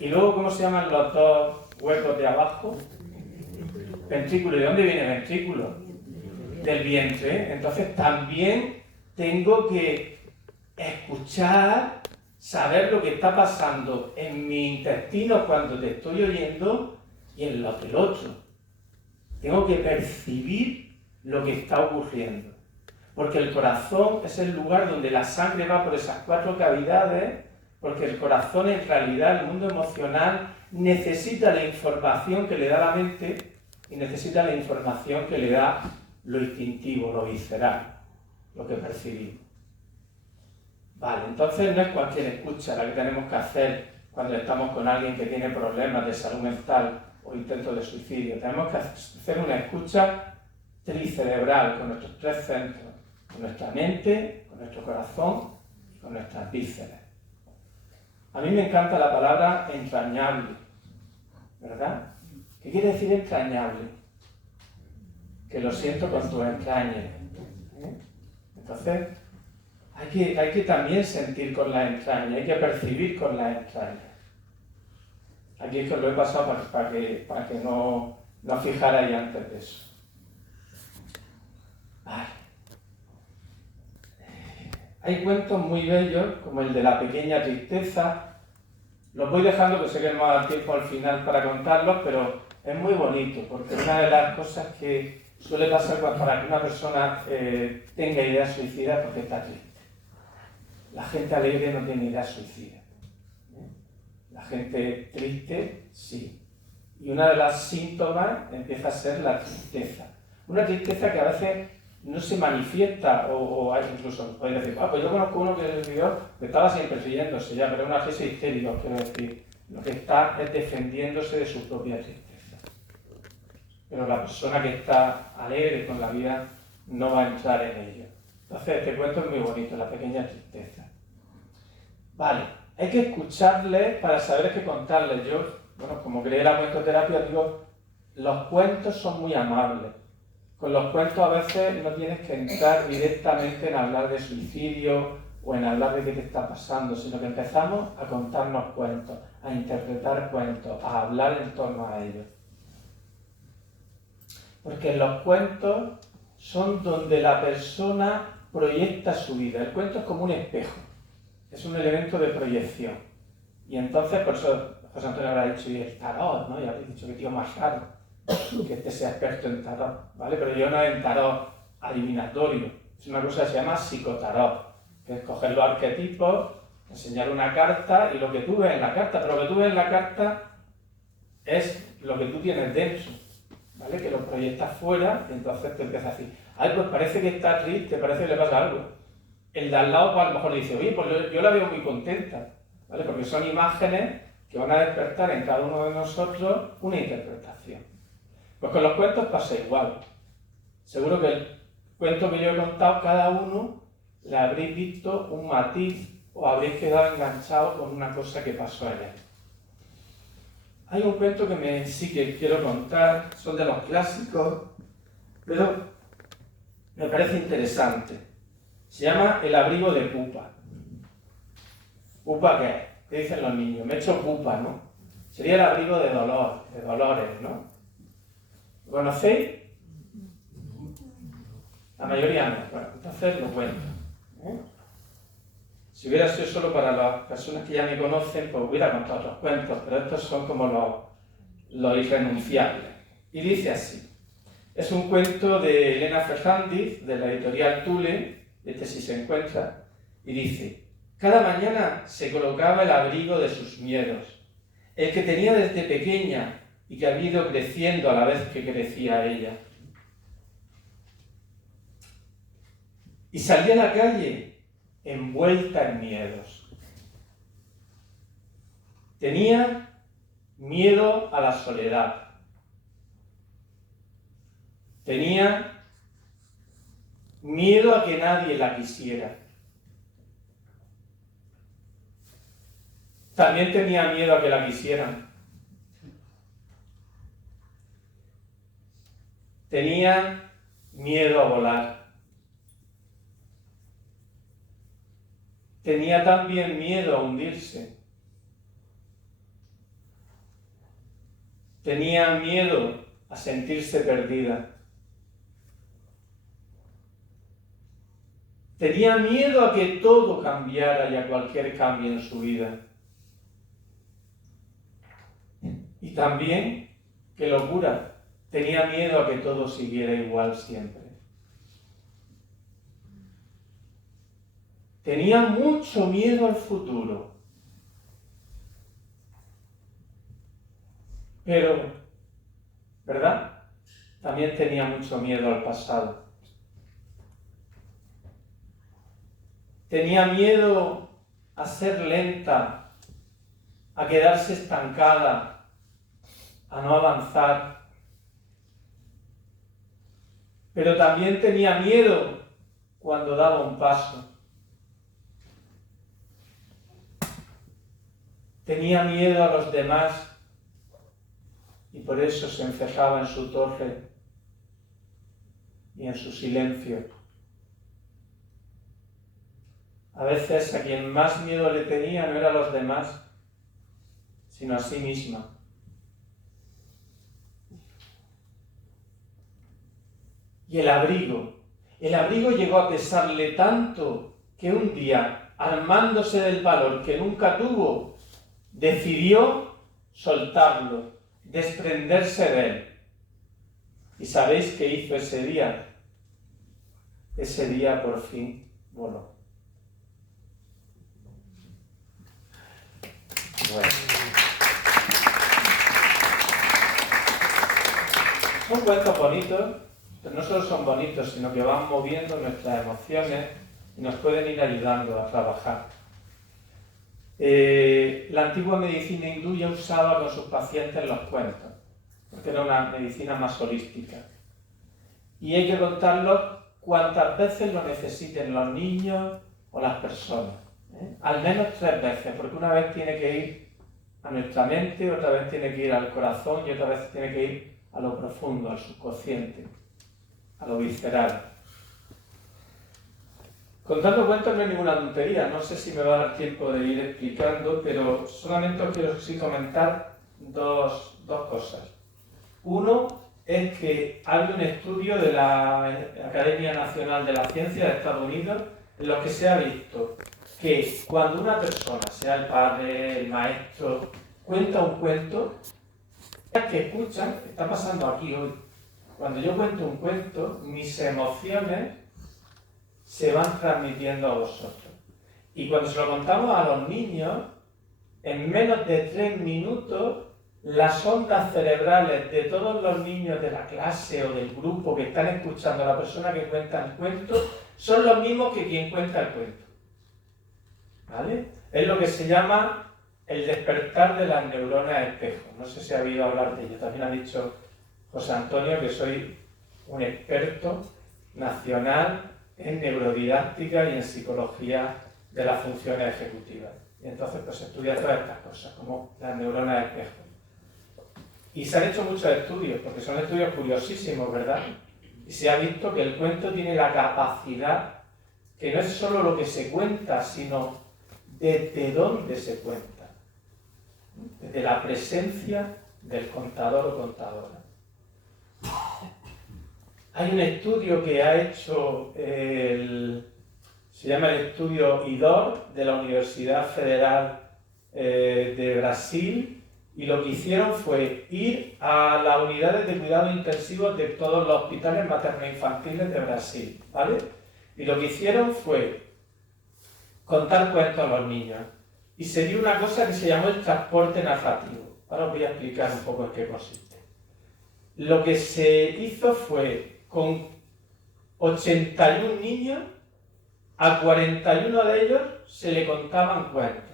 Y luego, ¿cómo se llaman los 2 huecos de abajo? Ventrículo. ¿Y de dónde viene ventrículo? Del vientre. Entonces también tengo que escuchar, saber lo que está pasando en mi intestino cuando te estoy oyendo y en lo del otro. Tengo que percibir lo que está ocurriendo. Porque el corazón es el lugar donde la sangre va por esas 4 cavidades, porque el corazón en realidad, el mundo emocional, necesita la información que le da la mente y necesita la información que le da lo instintivo, lo visceral, lo que percibimos. Vale, entonces no es cualquier escucha la que tenemos que hacer cuando estamos con alguien que tiene problemas de salud mental o intentos de suicidio. Tenemos que hacer una escucha tricerebral con nuestros 3 centros, con nuestra mente, con nuestro corazón y con nuestras vísceras. A mí me encanta la palabra entrañable, ¿verdad? ¿Qué quiere decir entrañable? Que lo siento con tus entrañas. Entonces, hay que también sentir con las entrañas, hay que percibir con las entrañas. Aquí es que os lo he pasado para que no fijarais antes de eso. Hay cuentos muy bellos, como el de la pequeña tristeza. Los voy dejando, que sé que no me va a dar tiempo al final para contarlos, pero es muy bonito, porque una de las cosas que suele pasar para que una persona tenga ideas suicidas es porque está triste. La gente alegre no tiene ideas suicidas. La gente triste, sí. Y una de las síntomas empieza a ser la tristeza. Una tristeza que a veces no se manifiesta, o incluso puede decir, pues yo conozco uno que estaba siempre riéndose ya, pero es una risa histérica, quiero decir. Lo que está es defendiéndose de su propia tristeza. Pero la persona que está alegre con la vida no va a entrar en ello. Entonces, este cuento es muy bonito, la pequeña tristeza. Vale, hay que escucharles para saber qué contarles. Yo, como creé la cuentoterapia, digo, los cuentos son muy amables. Con los cuentos a veces no tienes que entrar directamente en hablar de suicidio o en hablar de qué te está pasando, sino que empezamos a contarnos cuentos, a interpretar cuentos, a hablar en torno a ellos. Porque los cuentos son donde la persona proyecta su vida. El cuento es como un espejo, es un elemento de proyección. Y entonces, por eso José Antonio habrá dicho, y el tarot, ¿no? Y habréis dicho que tío más raro que este sea experto en tarot, ¿vale? Pero yo no en tarot adivinatorio, es una cosa que se llama psicotarot, que es coger los arquetipos, enseñar una carta y lo que tú ves en la carta, pero lo que tú ves en la carta es lo que tú tienes dentro, ¿vale? Que lo proyectas fuera y entonces te empieza a decir, ay, pues parece que está triste, parece que le pasa algo. El de al lado pues, a lo mejor le dice, oye, pues yo la veo muy contenta, ¿vale? Porque son imágenes que van a despertar en cada uno de nosotros una interpretación. Pues con los cuentos pasa igual. Seguro que el cuento que yo he contado, cada uno le habréis visto un matiz o habréis quedado enganchado con una cosa que pasó en él. Hay un cuento que sí que quiero contar, son de los clásicos, pero me parece interesante. Se llama El abrigo de Pupa. ¿Pupa qué es? ¿Qué dicen los niños? Me he hecho pupa, ¿no? Sería el abrigo de Dolores, ¿no? ¿Lo conocéis? La mayoría no. Bueno, entonces lo cuento. Si hubiera sido solo para las personas que ya me conocen, pues hubiera contado otros cuentos, pero estos son como los irrenunciables. Y dice así. Es un cuento de Elena Fernández, de la editorial Thule, este sí se encuentra, y dice: cada mañana se colocaba el abrigo de sus miedos, el que tenía desde pequeña y que había ido creciendo a la vez que crecía ella. Y salía a la calle envuelta en miedos. Tenía miedo a la soledad. Tenía miedo a que nadie la quisiera. También tenía miedo a que la quisieran. Tenía miedo a volar. Tenía también miedo a hundirse. Tenía miedo a sentirse perdida. Tenía miedo a que todo cambiara y a cualquier cambio en su vida. Y también, qué locura, tenía miedo a que todo siguiera igual siempre. Tenía mucho miedo al futuro. Pero, ¿verdad? También tenía mucho miedo al pasado. Tenía miedo a ser lenta, a quedarse estancada, a no avanzar. Pero también tenía miedo cuando daba un paso. Tenía miedo a los demás y por eso se encerraba en su torre y en su silencio. A veces a quien más miedo le tenía no era a los demás, sino a sí misma. Y el abrigo llegó a pesarle tanto que un día, armándose del valor que nunca tuvo, decidió soltarlo, desprenderse de él. ¿Y sabéis qué hizo ese día? Ese día por fin voló. Bueno. Son cuentos bonitos, pero no solo son bonitos, sino que van moviendo nuestras emociones y nos pueden ir ayudando a trabajar. La antigua medicina hindú ya usaba con sus pacientes los cuentos, porque era una medicina más holística. Y hay que contarlos cuantas veces lo necesiten los niños o las personas. Al menos 3 veces, porque una vez tiene que ir a nuestra mente, otra vez tiene que ir al corazón y otra vez tiene que ir a lo profundo, al subconsciente, a lo visceral. Contando cuentos no es ninguna tontería, no sé si me va a dar tiempo de ir explicando, pero solamente os quiero sí comentar dos cosas. Uno es que hay un estudio de la Academia Nacional de la Ciencia de Estados Unidos en los que se ha visto que cuando una persona, sea el padre, el maestro, cuenta un cuento, que escuchan, está pasando aquí hoy. Cuando yo cuento un cuento, mis emociones se van transmitiendo a vosotros. Y cuando se lo contamos a los niños, en menos de 3 minutos, las ondas cerebrales de todos los niños de la clase o del grupo que están escuchando a la persona que cuenta el cuento son los mismos que quien cuenta el cuento. ¿Vale? Es lo que se llama el despertar de las neuronas espejo. No sé si ha oído hablar de ello. También ha dicho José Antonio que soy un experto nacional en neurodidáctica y en psicología de las funciones ejecutivas. Y entonces pues estudia todas estas cosas, como las neuronas espejo. Y se han hecho muchos estudios, porque son estudios curiosísimos, ¿verdad? Y se ha visto que el cuento tiene la capacidad, que no es solo lo que se cuenta, sino desde dónde se cuenta. Desde la presencia del contador o contadora. Hay un estudio que ha hecho, se llama el estudio IDOR, de la Universidad Federal de Brasil, y lo que hicieron fue ir a las unidades de cuidados intensivos de todos los hospitales materno-infantiles de Brasil, ¿vale? Y lo que hicieron fue contar cuentos a los niños. Y se dio una cosa que se llamó el transporte narrativo. Ahora os voy a explicar un poco en qué consiste. Lo que se hizo fue, con 81 niños, a 41 de ellos se le contaban cuentos.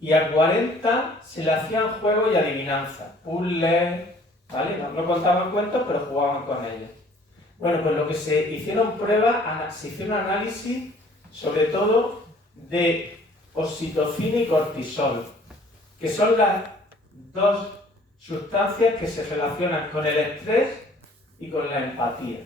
Y a 40 se le hacían juegos y adivinanzas, puzzles, ¿vale? No contaban cuentos, pero jugaban con ellos. Bueno, pues lo que se hicieron pruebas, se hicieron análisis, sobre todo de oxitocina y cortisol, que son las dos sustancias que se relacionan con el estrés y con la empatía.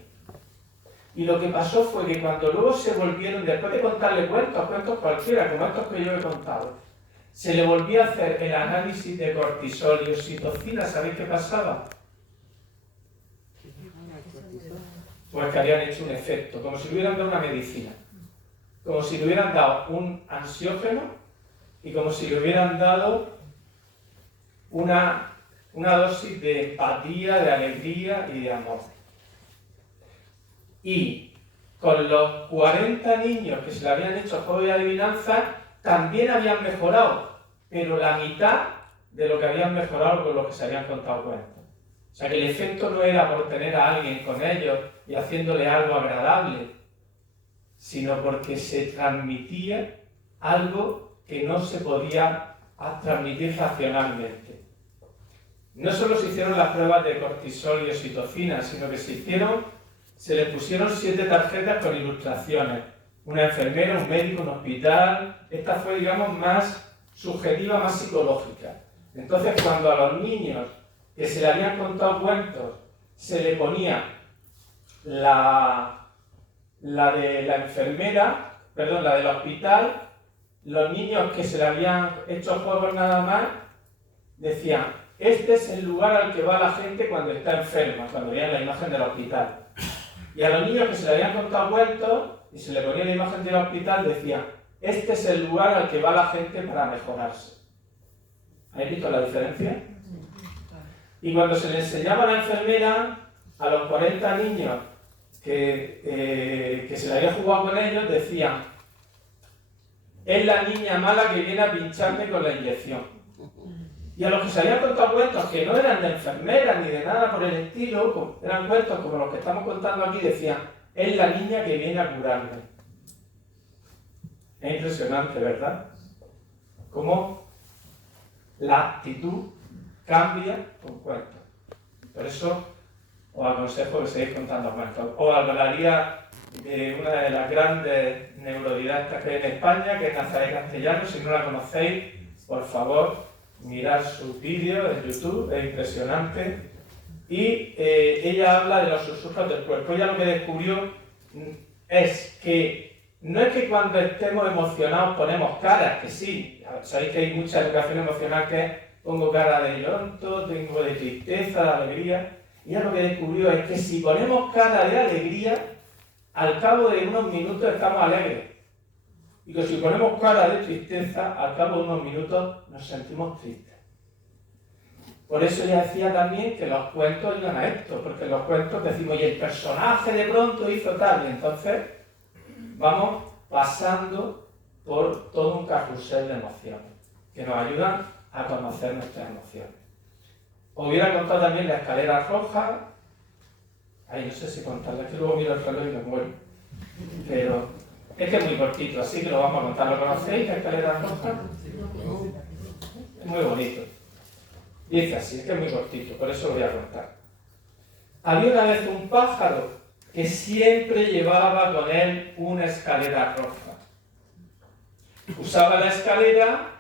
Y lo que pasó fue que cuando luego se volvieron, después de contarle cuentos cualquiera, como estos que yo he contado, se le volvía a hacer el análisis de cortisol y oxitocina, ¿sabéis qué pasaba? Pues que habían hecho un efecto, como si le hubieran dado una medicina, como si le hubieran dado un ansiógeno y como si le hubieran dado una dosis de empatía, de alegría y de amor. Y con los 40 niños que se le habían hecho juego de adivinanza, también habían mejorado, pero la mitad de lo que habían mejorado con lo que se habían contado cuentos. O sea que el efecto no era por tener a alguien con ellos y haciéndole algo agradable, sino porque se transmitía algo que no se podía transmitir racionalmente. No solo se hicieron las pruebas de cortisol y oxitocina, sino que se les pusieron 7 tarjetas con ilustraciones. Una enfermera, un médico, un hospital. Esta fue, digamos, más subjetiva, más psicológica. Entonces, cuando a los niños que se le habían contado cuentos se le ponía la de la enfermera, perdón, la del hospital, los niños que se le habían hecho juegos nada más decían: este es el lugar al que va la gente cuando está enferma, cuando veían la imagen del hospital. Y a los niños que se le habían contado cuentos y se le ponía la imagen del hospital, decía: este es el lugar al que va la gente para mejorarse. ¿Habéis visto la diferencia? Y cuando se le enseñaba a la enfermera, a los 40 niños que se le había jugado con ellos, decían: es la niña mala que viene a pincharme con la inyección. Y a los que se habían contado cuentos que no eran de enfermeras ni de nada por el estilo, eran cuentos como los que estamos contando aquí, decían: es la niña que viene a curarme. Es impresionante, ¿verdad? Cómo la actitud cambia con cuentos. Por eso os aconsejo que sigáis contando cuentos. Os hablaría de una de las grandes neurodidactas que hay en España, que es Nazaret Castellano. Si no la conocéis, por favor, mirad sus vídeos en YouTube, es impresionante. Y ella habla de los susurros del cuerpo. Ella lo que descubrió es que no es que cuando estemos emocionados ponemos caras, que sí, sabéis que hay mucha educación emocional que es: pongo cara de llanto, tengo de tristeza, de alegría. Y ella lo que descubrió es que si ponemos cara de alegría, al cabo de unos minutos estamos alegres. Y que si ponemos cara de tristeza, al cabo de unos minutos nos sentimos tristes. Por eso ella decía también que los cuentos iban a esto, porque en los cuentos decimos: y el personaje de pronto hizo tal, y entonces vamos pasando por todo un carrusel de emociones que nos ayudan a conocer nuestras emociones. Os hubiera contado también la escalera roja. Ay, no sé si contarla, es que luego miro el reloj y me muero. Pero es que es muy cortito, así que lo vamos a contar. ¿Lo conocéis, la escalera roja? Es muy bonito. Dice así, es que es muy cortito, por eso lo voy a contar. Había una vez un pájaro que siempre llevaba con él una escalera roja. Usaba la escalera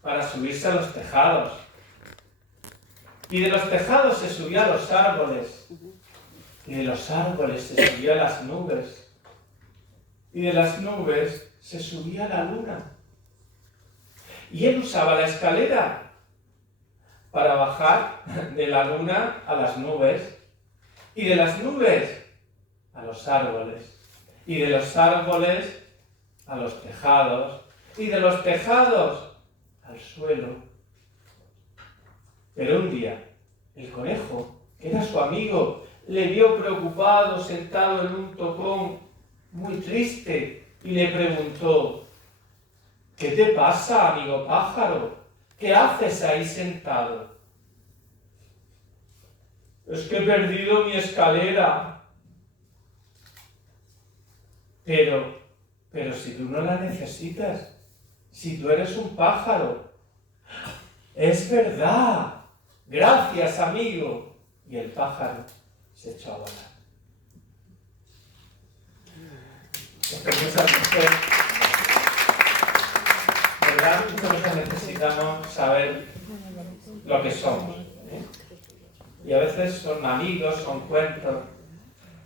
para subirse a los tejados. Y de los tejados se subía a los árboles. Y de los árboles se subía a las nubes. Y de las nubes se subía a la luna. Y él usaba la escalera para bajar de la luna a las nubes. Y de las nubes a los árboles. Y de los árboles a los tejados. Y de los tejados al suelo. Pero un día, el conejo, que era su amigo, le vio preocupado, sentado en un tocón, muy triste, y le preguntó: ¿qué te pasa, amigo pájaro? ¿Qué haces ahí sentado? Es que he perdido mi escalera. Pero si tú no la necesitas, si tú eres un pájaro. Es verdad. Gracias, amigo. Y el pájaro se echó a volar. Porque muchas veces, ¿verdad? Muchas veces necesitamos saber lo que somos. Y a veces son amigos, son cuentos.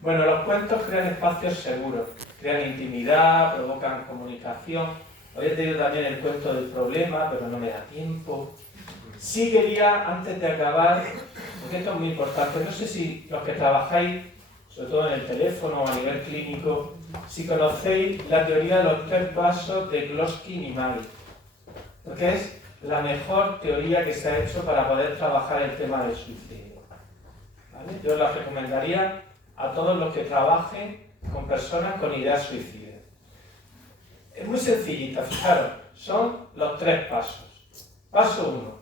Bueno, los cuentos crean espacios seguros, crean intimidad, provocan comunicación. Hoy he tenido también el cuento del problema, pero no me da tiempo. Sí quería, antes de acabar, porque esto es muy importante, no sé si los que trabajáis, sobre todo en el teléfono o a nivel clínico, si conocéis la teoría de los 3 pasos de Klossky y Mali, porque es la mejor teoría que se ha hecho para poder trabajar el tema del suicidio. ¿Vale? Yo la recomendaría a todos los que trabajen con personas con ideas suicidas. Es muy sencillita, fijaros, son los 3 pasos. Paso 1.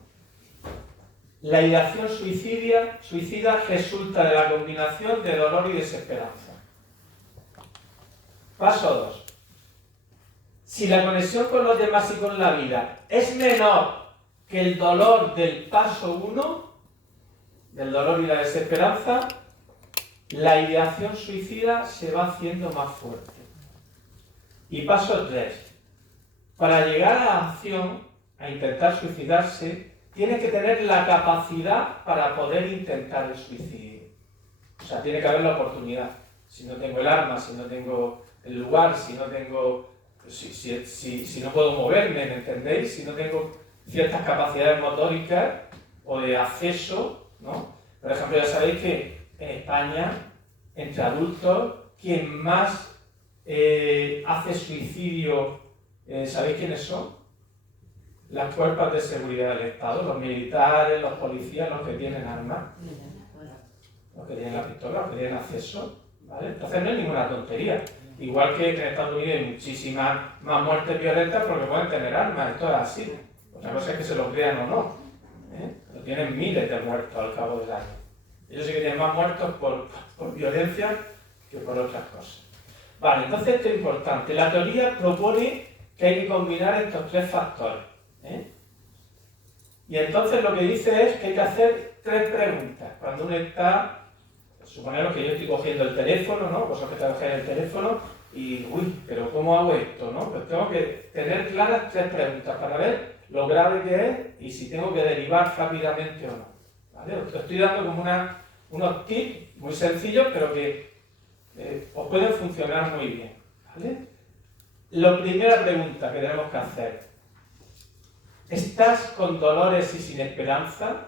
La ideación suicida resulta de la combinación de dolor y desesperanza. Paso 2. Si la conexión con los demás y con la vida es menor que el dolor del paso 1, del dolor y la desesperanza, la ideación suicida se va haciendo más fuerte. Y paso 3. Para llegar a la acción, a intentar suicidarse, tiene que tener la capacidad para poder intentar el suicidio. O sea, tiene que haber la oportunidad. Si no tengo el arma, si no tengo el lugar, si no tengo... Si no puedo moverme, ¿me entendéis? Si no tengo ciertas capacidades motóricas o de acceso, ¿no? Por ejemplo, ya sabéis que en España, entre adultos, quien más hace suicidio, ¿sabéis quiénes son? Las fuerzas de seguridad del Estado, los militares, los policías, los que tienen armas, los que tienen la pistola, los que tienen acceso, ¿vale? Entonces no es ninguna tontería. Igual que en Estados Unidos hay muchísimas más muertes violentas porque pueden tener armas, esto es así. Otra cosa es que se lo crean o no, pero tienen miles de muertos al cabo del año. Ellos sí que tienen más muertos por violencia que por otras cosas. Vale, entonces esto es importante. La teoría propone que hay que combinar estos tres factores. Y entonces lo que dice es que hay que hacer tres preguntas. Cuando uno está, suponemos que yo estoy cogiendo el teléfono, ¿no? Vosotros que trabajáis en el teléfono y, uy, pero ¿cómo hago esto, no? Pues tengo que tener claras tres preguntas para ver lo grave que es y si tengo que derivar rápidamente o no. ¿Vale? Os estoy dando como unos tips muy sencillos, pero que os pueden funcionar muy bien. ¿Vale? La primera pregunta que tenemos que hacer: ¿estás con dolores y sin esperanza?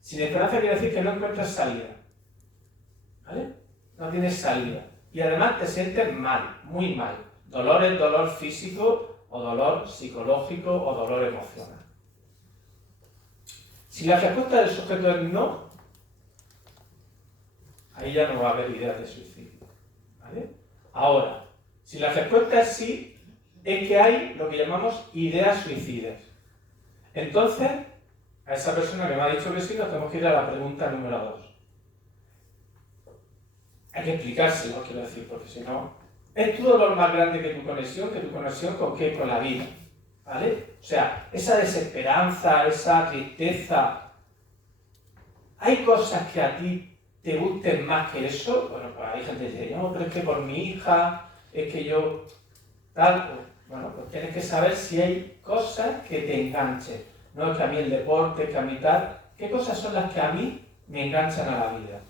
Sin esperanza quiere decir que no encuentras salida. ¿Vale? No tienes salida. Y además te sientes mal, muy mal. Dolor es dolor físico, o dolor psicológico, o dolor emocional. Si la respuesta del sujeto es no, ahí ya no va a haber ideas de suicidio. ¿Vale? Ahora, si la respuesta es sí, es que hay lo que llamamos ideas suicidas. Entonces, a esa persona que me ha dicho que sí, nos tenemos que ir a la pregunta número 2. Hay que explicárselo, quiero decir, porque si no, ¿es tu dolor más grande que tu conexión? ¿Que tu conexión con qué? Con la vida. ¿Vale? O sea, esa desesperanza, esa tristeza, ¿hay cosas que a ti te gusten más que eso? Bueno, pues hay gente que dice, no, pero es que por mi hija, es que yo tal. Bueno, pues tienes que saber si hay cosas que te enganchen. No es que a mí el deporte, que a mí tal. ¿Qué cosas son las que a mí me enganchan a la vida?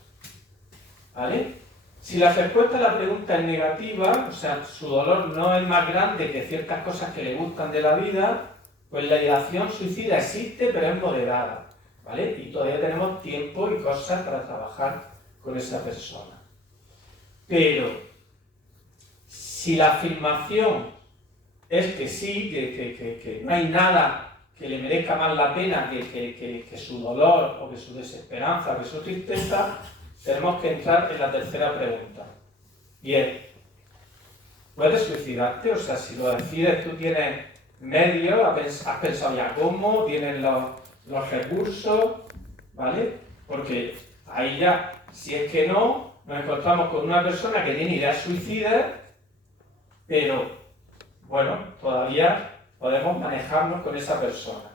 ¿Vale? Si la respuesta a la pregunta es negativa, o sea, su dolor no es más grande que ciertas cosas que le gustan de la vida, pues la ideación suicida existe, pero es moderada, ¿vale? Y todavía tenemos tiempo y cosas para trabajar con esa persona. Pero, si la afirmación es que sí, que no hay nada que le merezca más la pena que su dolor, o que su desesperanza, o que su tristeza, tenemos que entrar en la tercera pregunta. Y es, ¿puedes suicidarte? O sea, si lo decides, tú tienes medios, has pensado ya cómo, tienes los recursos, ¿vale? Porque ahí ya, si es que no, nos encontramos con una persona que tiene ideas suicidas, pero, bueno, todavía podemos manejarnos con esa persona.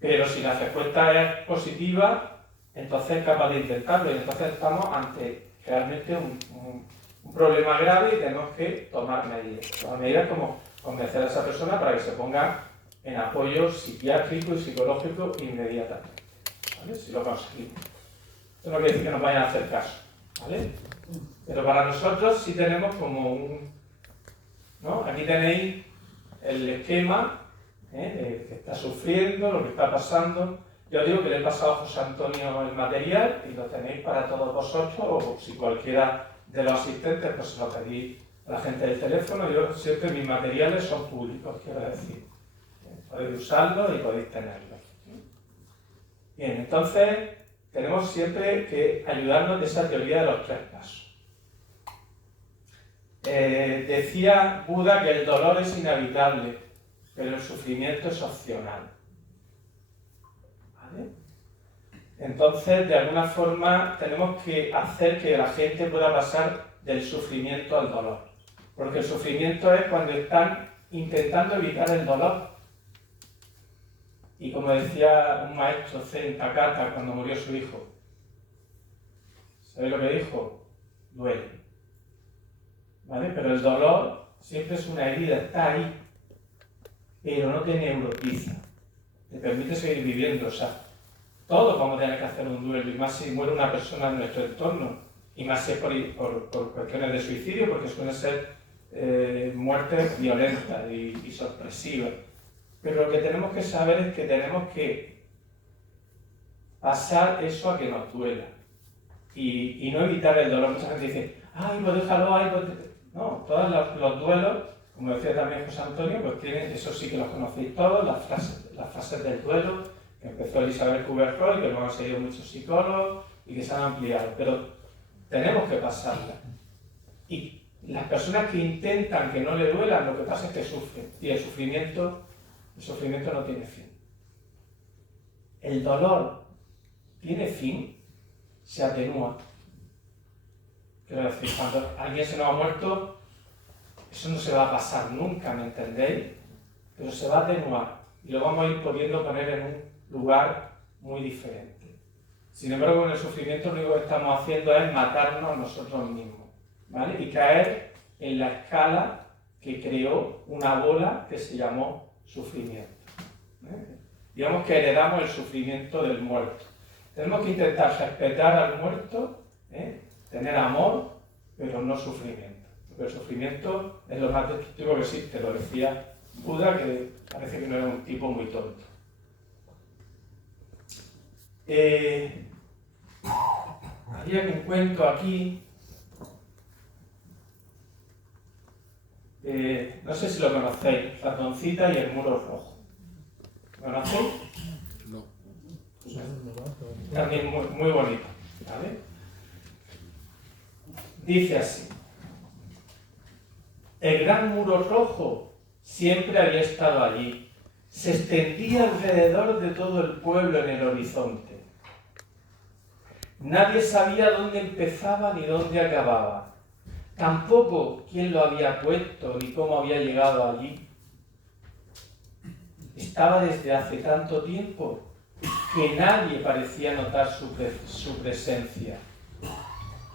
Pero si la respuesta es positiva, entonces es capaz de intentarlo y entonces estamos ante realmente un problema grave y tenemos que tomar medidas. Tomar medidas como convencer a esa persona para que se ponga en apoyo psiquiátrico y psicológico inmediatamente. ¿Vale? Si lo conseguimos. Esto no quiere decir que nos vayan a hacer caso. ¿Vale? Pero para nosotros sí tenemos como ¿no? Aquí tenéis el esquema de que está sufriendo, lo que está pasando. Yo os digo que le he pasado a José Antonio el material y lo tenéis para todos vosotros, o si cualquiera de los asistentes pues se lo pedís a la gente del teléfono. Yo siempre mis materiales son públicos, quiero decir. Podéis usarlos y podéis tenerlos. Bien, entonces tenemos siempre que ayudarnos de esa teoría de los tres pasos. Decía Buda que el dolor es inevitable, pero el sufrimiento es opcional. ¿Vale? Entonces, de alguna forma, tenemos que hacer que la gente pueda pasar del sufrimiento al dolor. Porque el sufrimiento es cuando están intentando evitar el dolor. Y como decía un maestro Zen Takata cuando murió su hijo, ¿sabéis lo que dijo? Duele. ¿Vale? Pero el dolor siempre es una herida, está ahí, pero no te neurotiza, te permite seguir viviendo. O sea, todos vamos a tener que hacer un duelo, y más si muere una persona en nuestro entorno, y más si es por cuestiones de suicidio, porque suelen ser muertes violentas y sorpresivas. Pero lo que tenemos que saber es que tenemos que pasar eso a que nos duela y no evitar el dolor. Mucha gente dice, ay, pues déjalo, ay, pues... ¿no? Todos los duelos, como decía también José Antonio, pues tienen, eso sí que los conocéis todos, las fases del duelo, que empezó Elizabeth Kubler-Ross, que luego han seguido muchos psicólogos y que se han ampliado, pero tenemos que pasarla. Y las personas que intentan que no le duelan, lo que pasa es que sufren, y el sufrimiento no tiene fin. El dolor tiene fin, se atenúa. Quiero decir, cuando alguien se nos ha muerto, eso no se va a pasar nunca, ¿me entendéis? Pero se va a atenuar y lo vamos a ir pudiendo poner en un lugar muy diferente. Sin embargo, con el sufrimiento lo único que estamos haciendo es matarnos a nosotros mismos, ¿vale? Y caer en la escala que creó una bola que se llamó sufrimiento. Digamos que heredamos el sufrimiento del muerto. Tenemos que intentar respetar al muerto, tener amor, pero no sufrimiento. Porque el sufrimiento es lo más destructivo que existe, lo decía Buda, que parece que no era un tipo muy tonto. Había un cuento aquí, no sé si lo conocéis, Ratoncita y el muro rojo. ¿Lo conocéis? No. También muy, muy bonito, ¿vale? Dice así: el gran muro rojo siempre había estado allí, se extendía alrededor de todo el pueblo en el horizonte. Nadie sabía dónde empezaba ni dónde acababa, tampoco quién lo había puesto ni cómo había llegado allí. Estaba desde hace tanto tiempo que nadie parecía notar su presencia.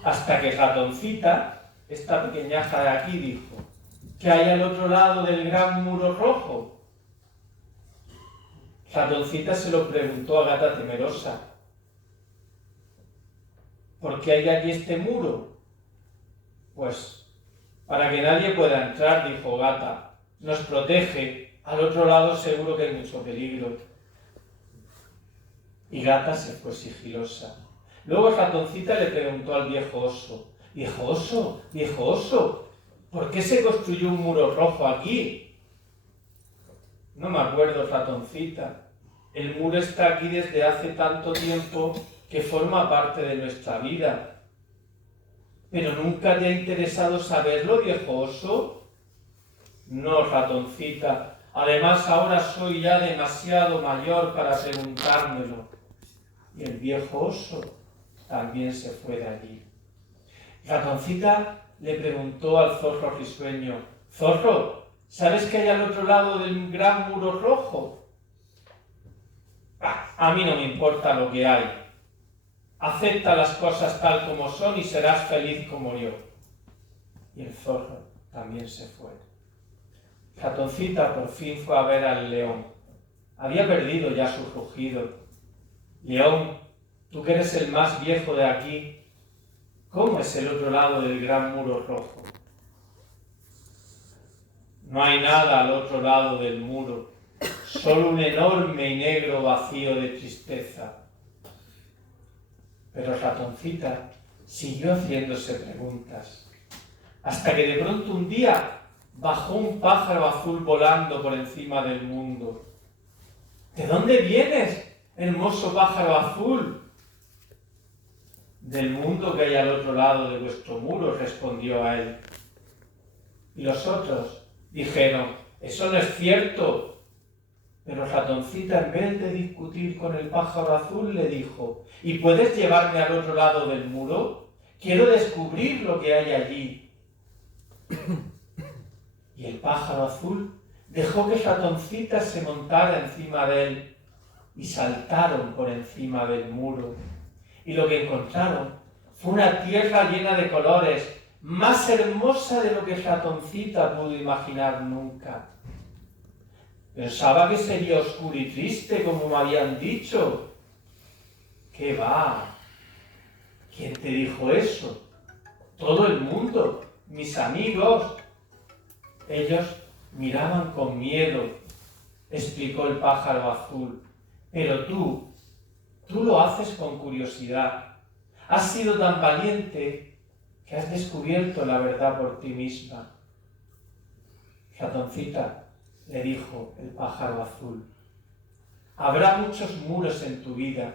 Hasta que Ratoncita, esta pequeñaja de aquí, dijo: ¿qué hay al otro lado del gran muro rojo? Ratoncita se lo preguntó a Gata temerosa. ¿Por qué hay aquí este muro? Pues para que nadie pueda entrar, dijo Gata. Nos protege. Al otro lado seguro que hay mucho peligro. Y Gata se fue sigilosa. Luego Ratoncita le preguntó al viejo oso: viejo oso, ¿por qué se construyó un muro rojo aquí? No me acuerdo, Ratoncita. El muro está aquí desde hace tanto tiempo que forma parte de nuestra vida. ¿Pero nunca te ha interesado saberlo, viejo oso? No, Ratoncita. Además, ahora soy ya demasiado mayor para preguntármelo. Y el viejo oso también se fue de allí. Ratoncita le preguntó al zorro risueño: «Zorro, ¿sabes qué hay al otro lado del gran muro rojo?» A mí no me importa lo que hay. Acepta las cosas tal como son y serás feliz como yo. Y el zorro también se fue. Ratoncita por fin fue a ver al león. Había perdido ya su rugido. «León, tú que eres el más viejo de aquí, ¿cómo es el otro lado del gran muro rojo?» No hay nada al otro lado del muro, solo un enorme y negro vacío de tristeza. Pero Ratoncita siguió haciéndose preguntas, hasta que de pronto un día bajó un pájaro azul volando por encima del mundo. «¿De dónde vienes, hermoso pájaro azul?» «Del mundo que hay al otro lado de vuestro muro», respondió a él. Y los otros dijeron: «Eso no es cierto». Pero Ratoncita, en vez de discutir con el pájaro azul, le dijo: «¿Y puedes llevarme al otro lado del muro? Quiero descubrir lo que hay allí». Y el pájaro azul dejó que Ratoncita se montara encima de él y saltaron por encima del muro. Y lo que encontraron fue una tierra llena de colores, más hermosa de lo que Ratoncita pudo imaginar nunca. Pensaba que sería oscuro y triste, como me habían dicho. ¿Qué va? ¿Quién te dijo eso? Todo el mundo, mis amigos. Ellos miraban con miedo, explicó el pájaro azul. Pero tú lo haces con curiosidad. Has sido tan valiente que has descubierto la verdad por ti misma. Ratoncita, le dijo el pájaro azul, habrá muchos muros en tu vida.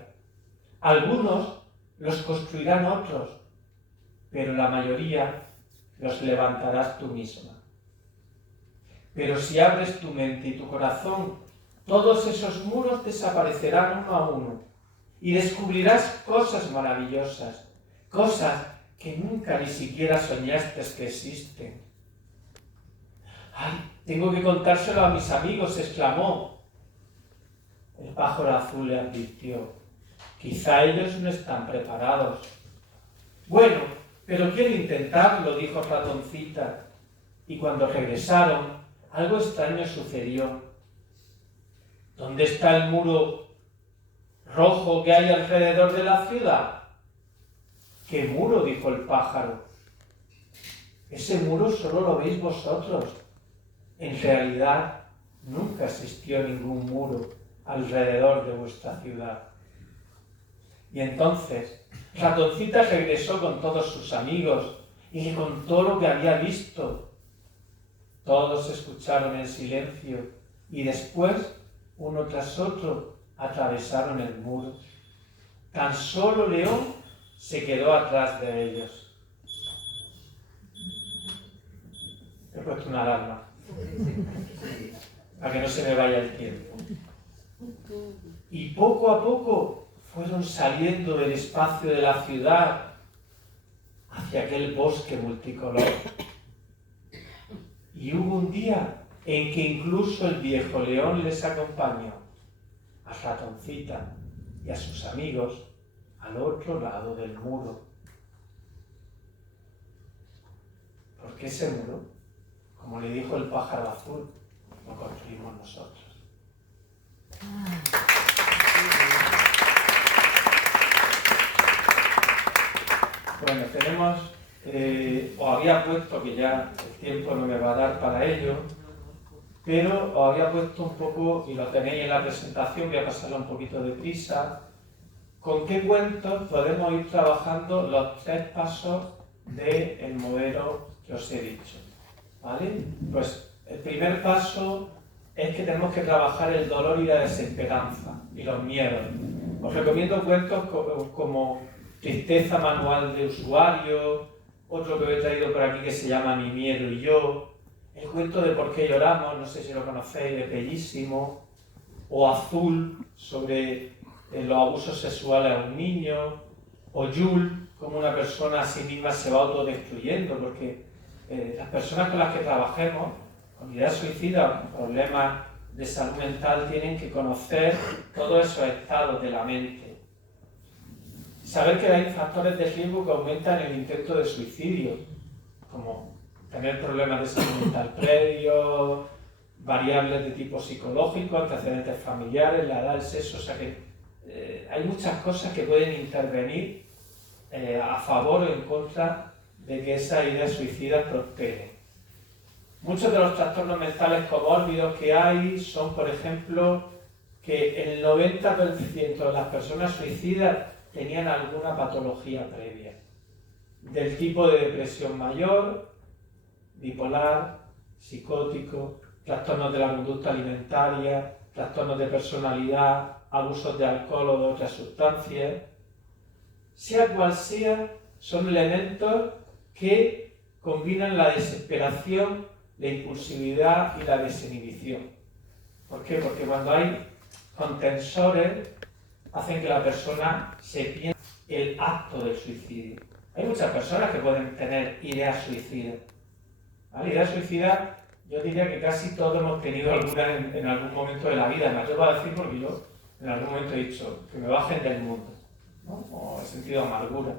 Algunos los construirán otros, pero la mayoría los levantarás tú misma. Pero si abres tu mente y tu corazón, todos esos muros desaparecerán uno a uno y descubrirás cosas maravillosas, cosas que nunca ni siquiera soñaste que existen. ¡Ay, tengo que contárselo a mis amigos!, exclamó. El pájaro azul le advirtió, quizá ellos no están preparados. Bueno, pero quiero intentarlo, dijo Ratoncita, y cuando regresaron, algo extraño sucedió. ¿Dónde está el muro rojo que hay alrededor de la ciudad? ¿Qué muro?, dijo el pájaro. Ese muro solo lo veis vosotros. En realidad, nunca existió ningún muro alrededor de vuestra ciudad. Y entonces, Ratoncita regresó con todos sus amigos y le contó lo que había visto. Todos escucharon en silencio y después, uno tras otro, atravesaron el muro. Tan solo León se quedó atrás de ellos. He puesto una alarma para que no se me vaya el tiempo. Y poco a poco fueron saliendo del espacio de la ciudad hacia aquel bosque multicolor. Y hubo un día en que incluso el viejo león les acompañó, a Ratoncita y a sus amigos, al otro lado del muro. Porque ese muro, como le dijo el pájaro azul, lo construimos nosotros. Bueno, tenemos, os había puesto, que ya el tiempo no me va a dar para ello, pero os había puesto un poco, y lo tenéis en la presentación, voy a pasarlo un poquito de prisa, con qué cuentos podemos ir trabajando los 3 pasos del modelo que os he dicho. ¿Vale? Pues el primer paso es que tenemos que trabajar el dolor y la desesperanza y los miedos. Os recomiendo cuentos como Tristeza manual de usuario, otro que he traído por aquí que se llama Mi miedo y yo, el cuento de Por qué lloramos, no sé si lo conocéis, es bellísimo, o Azul, sobre los abusos sexuales a un niño, o Yul, como una persona a sí misma se va autodestruyendo, porque las personas con las que trabajemos, con ideas suicidas, con problemas de salud mental, tienen que conocer todos esos estados de la mente. Saber que hay factores de riesgo que aumentan el intento de suicidio, como tener problemas de salud mental previos, variables de tipo psicológico, antecedentes familiares, la edad, el sexo, o sea que hay muchas cosas que pueden intervenir a favor o en contra de que esa idea suicida prospere. Muchos de los trastornos mentales comórbidos que hay son, por ejemplo, que el 90% de las personas suicidas tenían alguna patología previa, del tipo de depresión mayor, bipolar, psicótico, trastornos de la conducta alimentaria, trastornos de personalidad, abusos de alcohol o de otras sustancias. Sea cual sea, son elementos que combinan la desesperación, la impulsividad y la desinhibición. ¿Por qué? Porque cuando hay contensores, hacen que la persona se piense el acto del suicidio. Hay muchas personas que pueden tener ideas suicidas. ¿Vale? Ideas suicidas, yo diría que casi todos hemos tenido alguna en algún momento de la vida. Me atrevo a decir porque yo en algún momento he dicho que me bajen del mundo, ¿no? O he sentido amargura.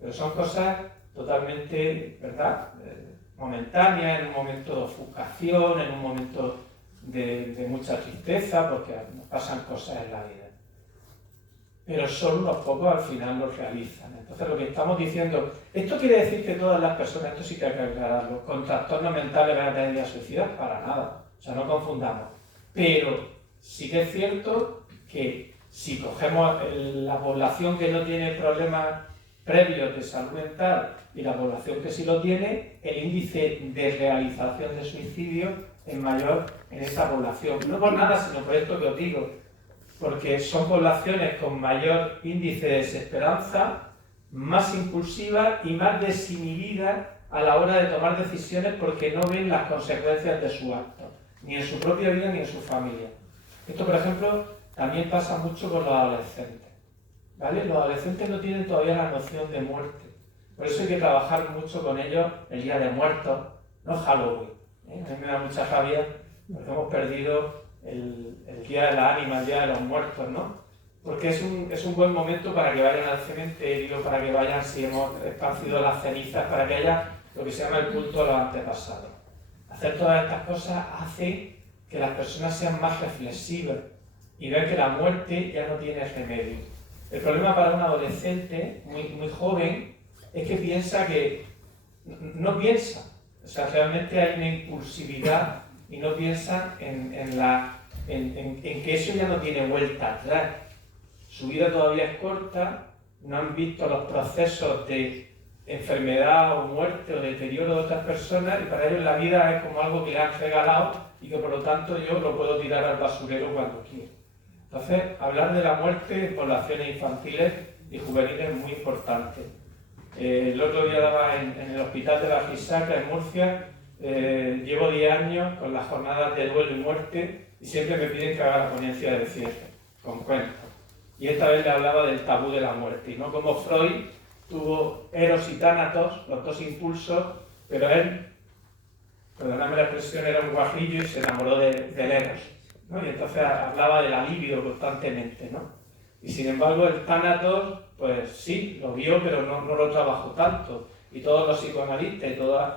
Pero son cosas totalmente, ¿verdad?, momentáneas, en un momento de ofuscación, en un momento de mucha tristeza, porque nos pasan cosas en la vida. Pero solo unos pocos al final lo realizan. Entonces lo que estamos diciendo, esto quiere decir que todas las personas, esto sí que hay que aclararlo, con trastornos mentales van a tener ideas suicidas, para nada, o sea, no confundamos. Pero sí que es cierto que si cogemos la población que no tiene problemas previos de salud mental y la población que sí lo tiene, el índice de realización de suicidio es mayor en esta población. No por nada, sino por esto que os digo, porque son poblaciones con mayor índice de desesperanza, más impulsivas y más desinhibidas a la hora de tomar decisiones porque no ven las consecuencias de su acto, ni en su propia vida ni en su familia. Esto, por ejemplo, también pasa mucho con los adolescentes, ¿vale? Los adolescentes no tienen todavía la noción de muerte, por eso hay que trabajar mucho con ellos el Día de Muertos, no Halloween. A mí me da mucha rabia porque hemos perdido el Día de la Ánima, el Día de los Muertos, ¿no? Porque es un buen momento para que vayan al cementerio, para que vayan, si hemos esparcido las cenizas, para que haya lo que se llama el culto a los antepasados. Hacer todas estas cosas hace que las personas sean más reflexivas y vean que la muerte ya no tiene remedio. El problema para un adolescente muy joven es que piensa que no piensa. O sea, realmente hay una impulsividad y no piensa en que eso ya no tiene vuelta atrás. Su vida todavía es corta, no han visto los procesos de enfermedad o muerte o deterioro de otras personas y para ellos la vida es como algo que le han regalado y que por lo tanto yo lo puedo tirar al basurero cuando quiera. Entonces, hablar de la muerte en poblaciones infantiles y juveniles es muy importante. El otro día daba en el hospital de la Gisaca en Murcia, llevo 10 años con las jornadas de duelo y muerte y siempre me piden que haga la ponencia de cierre, con cuentos. Y esta vez le hablaba del tabú de la muerte, y no como Freud tuvo Eros y Tánatos, los dos impulsos, pero él, perdóname la expresión, era un guajillo y se enamoró del Eros, ¿no? Y entonces hablaba de la libido constantemente, ¿no? Y sin embargo el Tánatos, pues sí, lo vio, pero no lo trabajó tanto. Y todos los psicoanalistas y todos,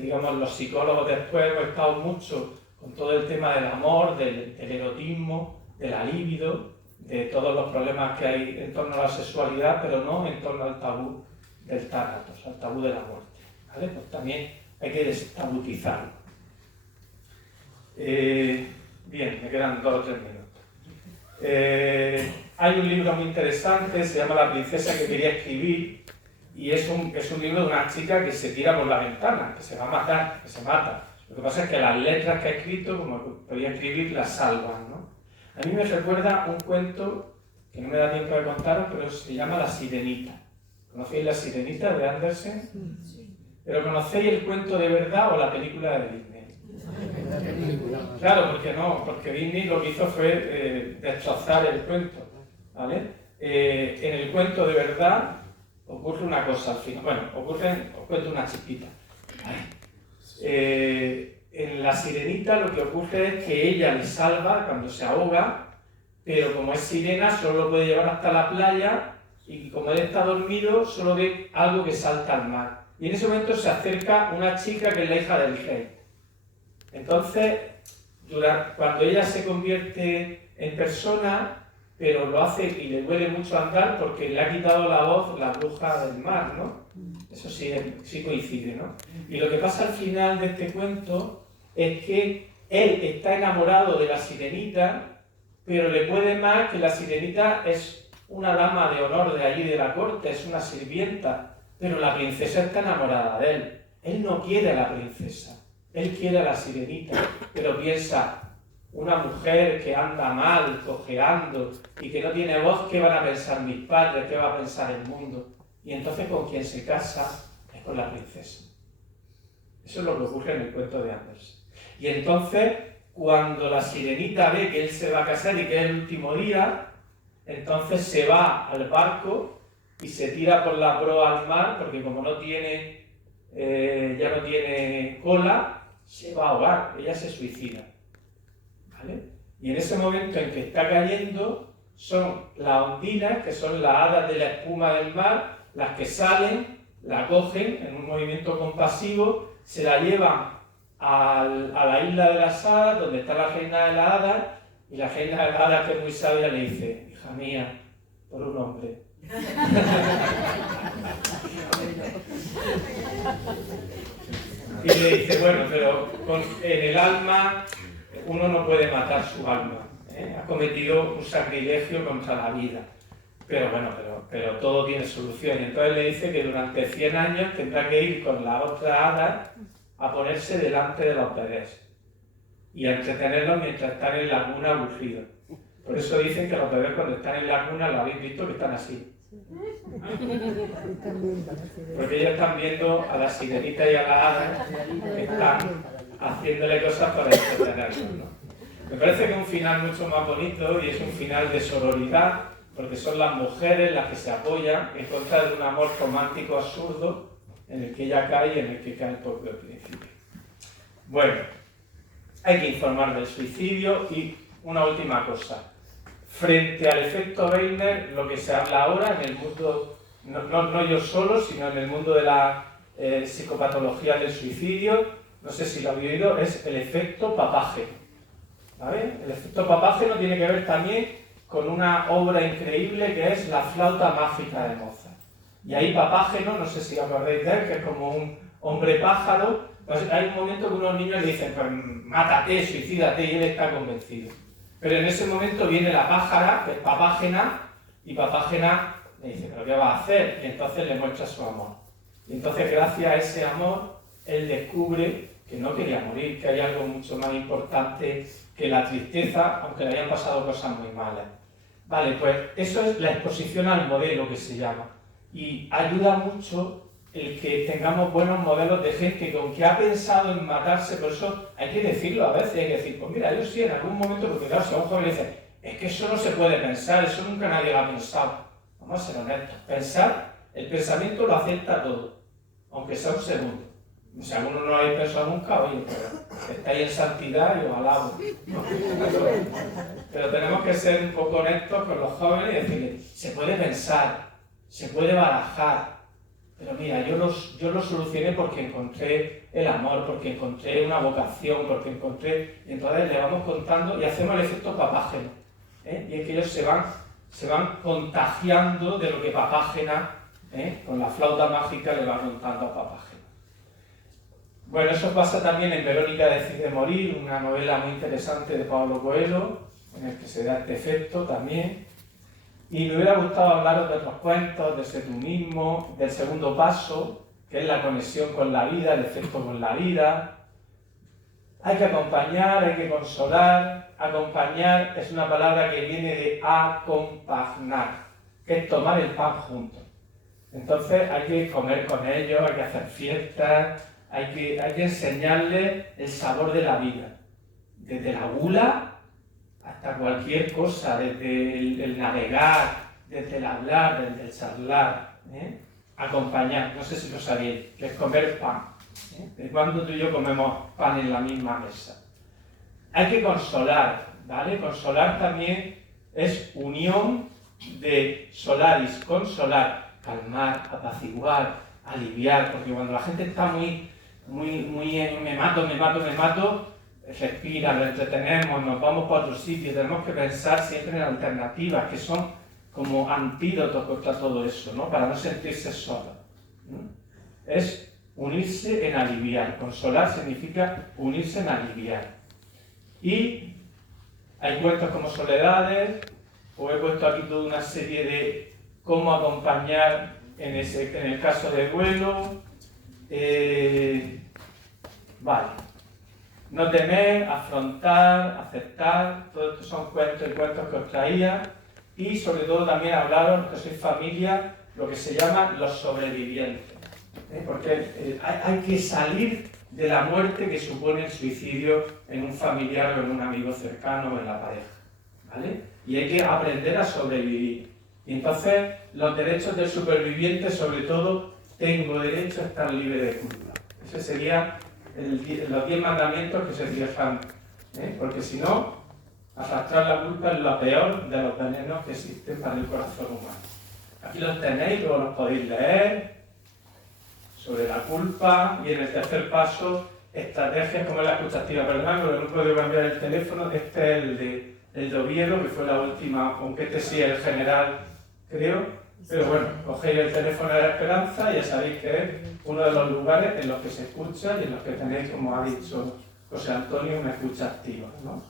digamos, los psicólogos después hemos estado mucho con todo el tema del amor, del erotismo, de la libido, de todos los problemas que hay en torno a la sexualidad, pero no en torno al tabú del tánatos, al tabú de la muerte, ¿vale? Pues también hay que destabutizarlo. Bien, me quedan 2 o 3 minutos. Hay un libro muy interesante, se llama La princesa que quería escribir, y es un libro de una chica que se tira por la ventana, que se va a matar, que se mata. Lo que pasa es que las letras que ha escrito, como podía escribir, las salvan, ¿no? A mí me recuerda un cuento que no me da tiempo de contaros, pero se llama La Sirenita. ¿Conocéis La Sirenita de Andersen? Sí. ¿Pero conocéis el cuento de verdad o la película de Disney? Claro, porque Disney lo que hizo fue destrozar el cuento, ¿vale? En el cuento de verdad ocurre una cosa al final. Bueno, os cuento una chispita. En La Sirenita lo que ocurre es que ella le salva cuando se ahoga, pero como es sirena solo lo puede llevar hasta la playa y como él está dormido solo ve algo que salta al mar. Y en ese momento se acerca una chica que es la hija del rey. Entonces, cuando ella se convierte en persona, pero lo hace y le duele mucho andar porque le ha quitado la voz la bruja del mar, ¿no? Eso sí coincide, ¿no? Y lo que pasa al final de este cuento es que él está enamorado de la sirenita, pero le puede más que la sirenita es una dama de honor de allí de la corte, es una sirvienta, pero la princesa está enamorada de él. Él no quiere a la princesa, él quiere a la sirenita, pero piensa, una mujer que anda mal, cojeando y que no tiene voz, ¿qué van a pensar mis padres? ¿Qué va a pensar el mundo? Y entonces con quien se casa es con la princesa. Eso es lo que ocurre en el cuento de Andersen. Y entonces, cuando la sirenita ve que él se va a casar y que es el último día, entonces se va al barco y se tira por la proa al mar, porque como no tiene, ya no tiene cola, se va a ahogar, ella se suicida. ¿Vale? Y en ese momento en que está cayendo, son las ondinas, que son las hadas de la espuma del mar, las que salen, la cogen en un movimiento compasivo, se la llevan a la isla de las hadas, donde está la reina de las hadas, y la reina de las hadas, que es muy sabia, le dice, hija mía, por un hombre. Y le dice, bueno, pero en el alma uno no puede matar su alma, ¿eh? Ha cometido un sacrilegio contra la vida. Pero bueno, pero todo tiene solución. Y entonces le dice que durante 100 años tendrá que ir con la otra hada a ponerse delante de los bebés y a entretenerlos mientras están en la cuna aburridos. Por eso dicen que los bebés cuando están en la cuna, lo habéis visto, que están así. Porque ellos están viendo a la sirenita y a la hada que están haciéndole cosas para entretenerlos, ¿no? Me parece que es un final mucho más bonito y es un final de sororidad, porque son las mujeres las que se apoyan en contra de un amor romántico absurdo en el que ella cae y en el que cae el propio principio. Bueno, hay que informar del suicidio y una última cosa. Frente al efecto Weiner, lo que se habla ahora en el mundo, no yo solo, sino en el mundo de la psicopatología del suicidio, no sé si lo habéis oído, es el efecto papágeno. ¿Vale? El efecto papágeno tiene que ver también con una obra increíble que es La flauta mágica de Mozart. Y ahí Papágeno, no sé si os acordáis de él, que es como un hombre pájaro, pues hay un momento que unos niños le dicen, pues mátate, suicídate, y él está convencido. Pero en ese momento viene la pájara, que es Papágena, y Papágena le dice, ¿pero qué va a hacer? Y entonces le muestra su amor. Y entonces, gracias a ese amor, él descubre que no quería morir, que hay algo mucho más importante que la tristeza, aunque le hayan pasado cosas muy malas. Vale, pues eso es la exposición al modelo que se llama. Y ayuda mucho el que tengamos buenos modelos de gente con que ha pensado en matarse, por eso hay que decirlo a veces, hay que decir, pues mira, yo sí en algún momento, porque claro, si a un joven le dice, es que eso no se puede pensar, eso nunca nadie lo ha pensado. Vamos a ser honestos, pensar, el pensamiento lo acepta todo, aunque sea un segundo. Si alguno no lo habéis pensado nunca, oye, pero estáis en santidad y os alabo. Pero tenemos que ser un poco honestos con los jóvenes y decirles, se puede pensar, se puede barajar, pero mira, yo lo solucioné porque encontré el amor, porque encontré una vocación, porque encontré... Y entonces le vamos contando y hacemos el efecto Papágeno. Y es que ellos se van contagiando de lo que Papágena, con la flauta mágica, le va contando a Papágena. Bueno, eso pasa también en Verónica decide morir, una novela muy interesante de Paulo Coelho, en el que se da este efecto también. Y me hubiera gustado hablaros de otros cuentos, de Sé tú mismo, del segundo paso, que es la conexión con la vida, el efecto con la vida. Hay que acompañar, hay que consolar. Acompañar es una palabra que viene de acompagnar, que es tomar el pan juntos. Entonces hay que comer con ellos, hay que hacer fiestas, hay que enseñarles el sabor de la vida. Desde la gula hasta cualquier cosa, desde el navegar, desde el hablar, desde el charlar. Acompañar, no sé si lo sabéis, que es comer pan. ¿De cuándo tú y yo comemos pan en la misma mesa? Hay que consolar, ¿vale? Consolar también es unión de solaris, consolar, calmar, apaciguar, aliviar, porque cuando la gente está muy me mato, respira, lo entretenemos, nos vamos para otro sitio, tenemos que pensar siempre en alternativas que son como antídotos contra todo eso, ¿no? Para no sentirse solo. Es unirse en aliviar. Consolar significa unirse en aliviar. Y hay cuentos como Soledades, os he puesto aquí toda una serie de cómo acompañar en el caso de duelo. Vale. No temer, afrontar, aceptar, todos estos son cuentos y cuentos que os traía. Y sobre todo también hablaros, los que sois familia, lo que se llama los sobrevivientes. Porque hay que salir de la muerte que supone el suicidio en un familiar o en un amigo cercano o en la pareja. ¿Vale? Y hay que aprender a sobrevivir. Y entonces los derechos del superviviente, sobre todo, tengo derecho a estar libre de culpa. Ese sería los 10 mandamientos que se fijan. Porque si no, arrastrar la culpa es lo peor de los venenos que existen para el corazón humano. Aquí los tenéis, luego los podéis leer sobre la culpa. Y en el tercer paso, estrategias como la escucha activa. Perdón, porque no puedo cambiar el teléfono. Este es el de Oviedo, que fue la última, aunque este sí es el general, creo. Pero bueno, cogéis el teléfono de la esperanza y ya sabéis que es uno de los lugares en los que se escucha y en los que tenéis, como ha dicho José Antonio, una escucha activa, ¿no?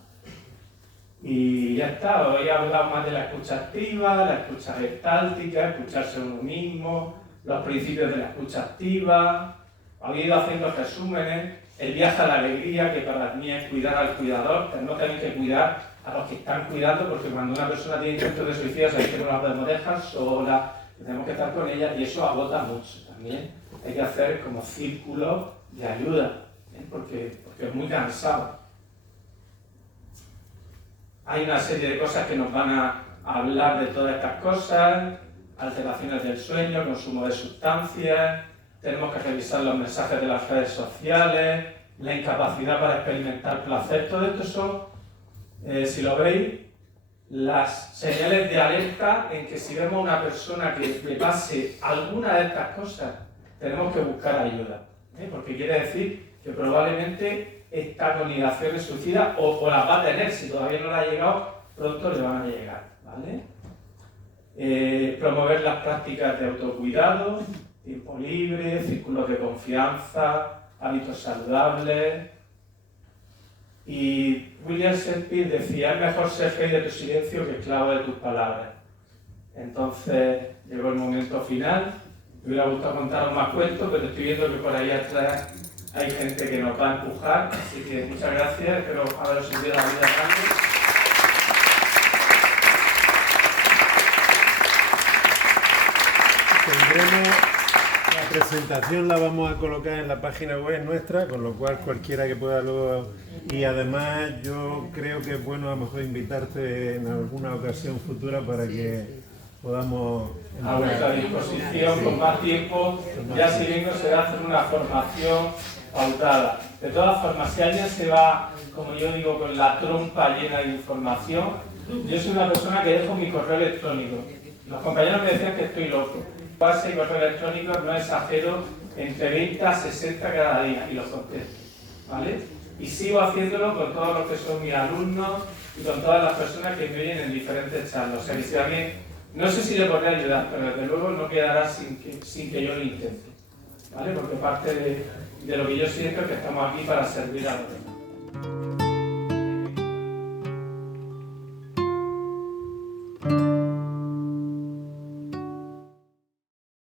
Y ya está, hoy he hablado más de la escucha activa, la escucha gestáltica, escucharse a uno mismo, los principios de la escucha activa. Había ido haciendo resúmenes, el viaje a la alegría, que para mí es cuidar al cuidador, tenemos también que cuidar a los que están cuidando, porque cuando una persona tiene intentos de suicidio, sabéis que no la podemos dejar sola, tenemos que estar con ella y eso agota mucho también. Hay que hacer como círculos de ayuda, porque es muy cansado. Hay una serie de cosas que nos van a hablar de todas estas cosas, alteraciones del sueño, consumo de sustancias, tenemos que revisar los mensajes de las redes sociales, la incapacidad para experimentar placer. Todo esto son, si lo veis, las señales de alerta en que si vemos a una persona que le pase alguna de estas cosas, tenemos que buscar ayuda, porque quiere decir que probablemente está con ideaciones suicidas o las va a tener, si todavía no le ha llegado, pronto le van a llegar, ¿vale? Promover las prácticas de autocuidado, tiempo libre, círculos de confianza, hábitos saludables. Y William Shakespeare decía, es mejor ser rey de tu silencio que esclavo de tus palabras. Entonces llegó el momento final. Me hubiera gustado contaros más cuentos, pero estoy viendo que por ahí atrás hay gente que nos va a empujar, así que muchas gracias, espero haberos sentido la vida grande. Tendremos la presentación, la vamos a colocar en la página web nuestra, con lo cual cualquiera que pueda luego... Y además yo creo que es bueno a lo mejor invitarte en alguna ocasión futura para que podamos... A vuestra disposición, con más tiempo, ya si vengo será hacer una formación pautada. De todas formas, si alguien se va, como yo digo, con la trompa llena de información, yo soy una persona que dejo mi correo electrónico. Los compañeros me decían que estoy loco. Pase y correo electrónico, no exagero, entre 20 a 60 cada día y los contesto, ¿vale? Y sigo haciéndolo con todos los que son mis alumnos y con todas las personas que me oyen en diferentes charlas. O sea, que si alguien, no sé si le podré ayudar, pero desde luego no quedará sin que yo lo intente, ¿vale? Porque parte de lo que yo siento es que estamos aquí para servir a los demás.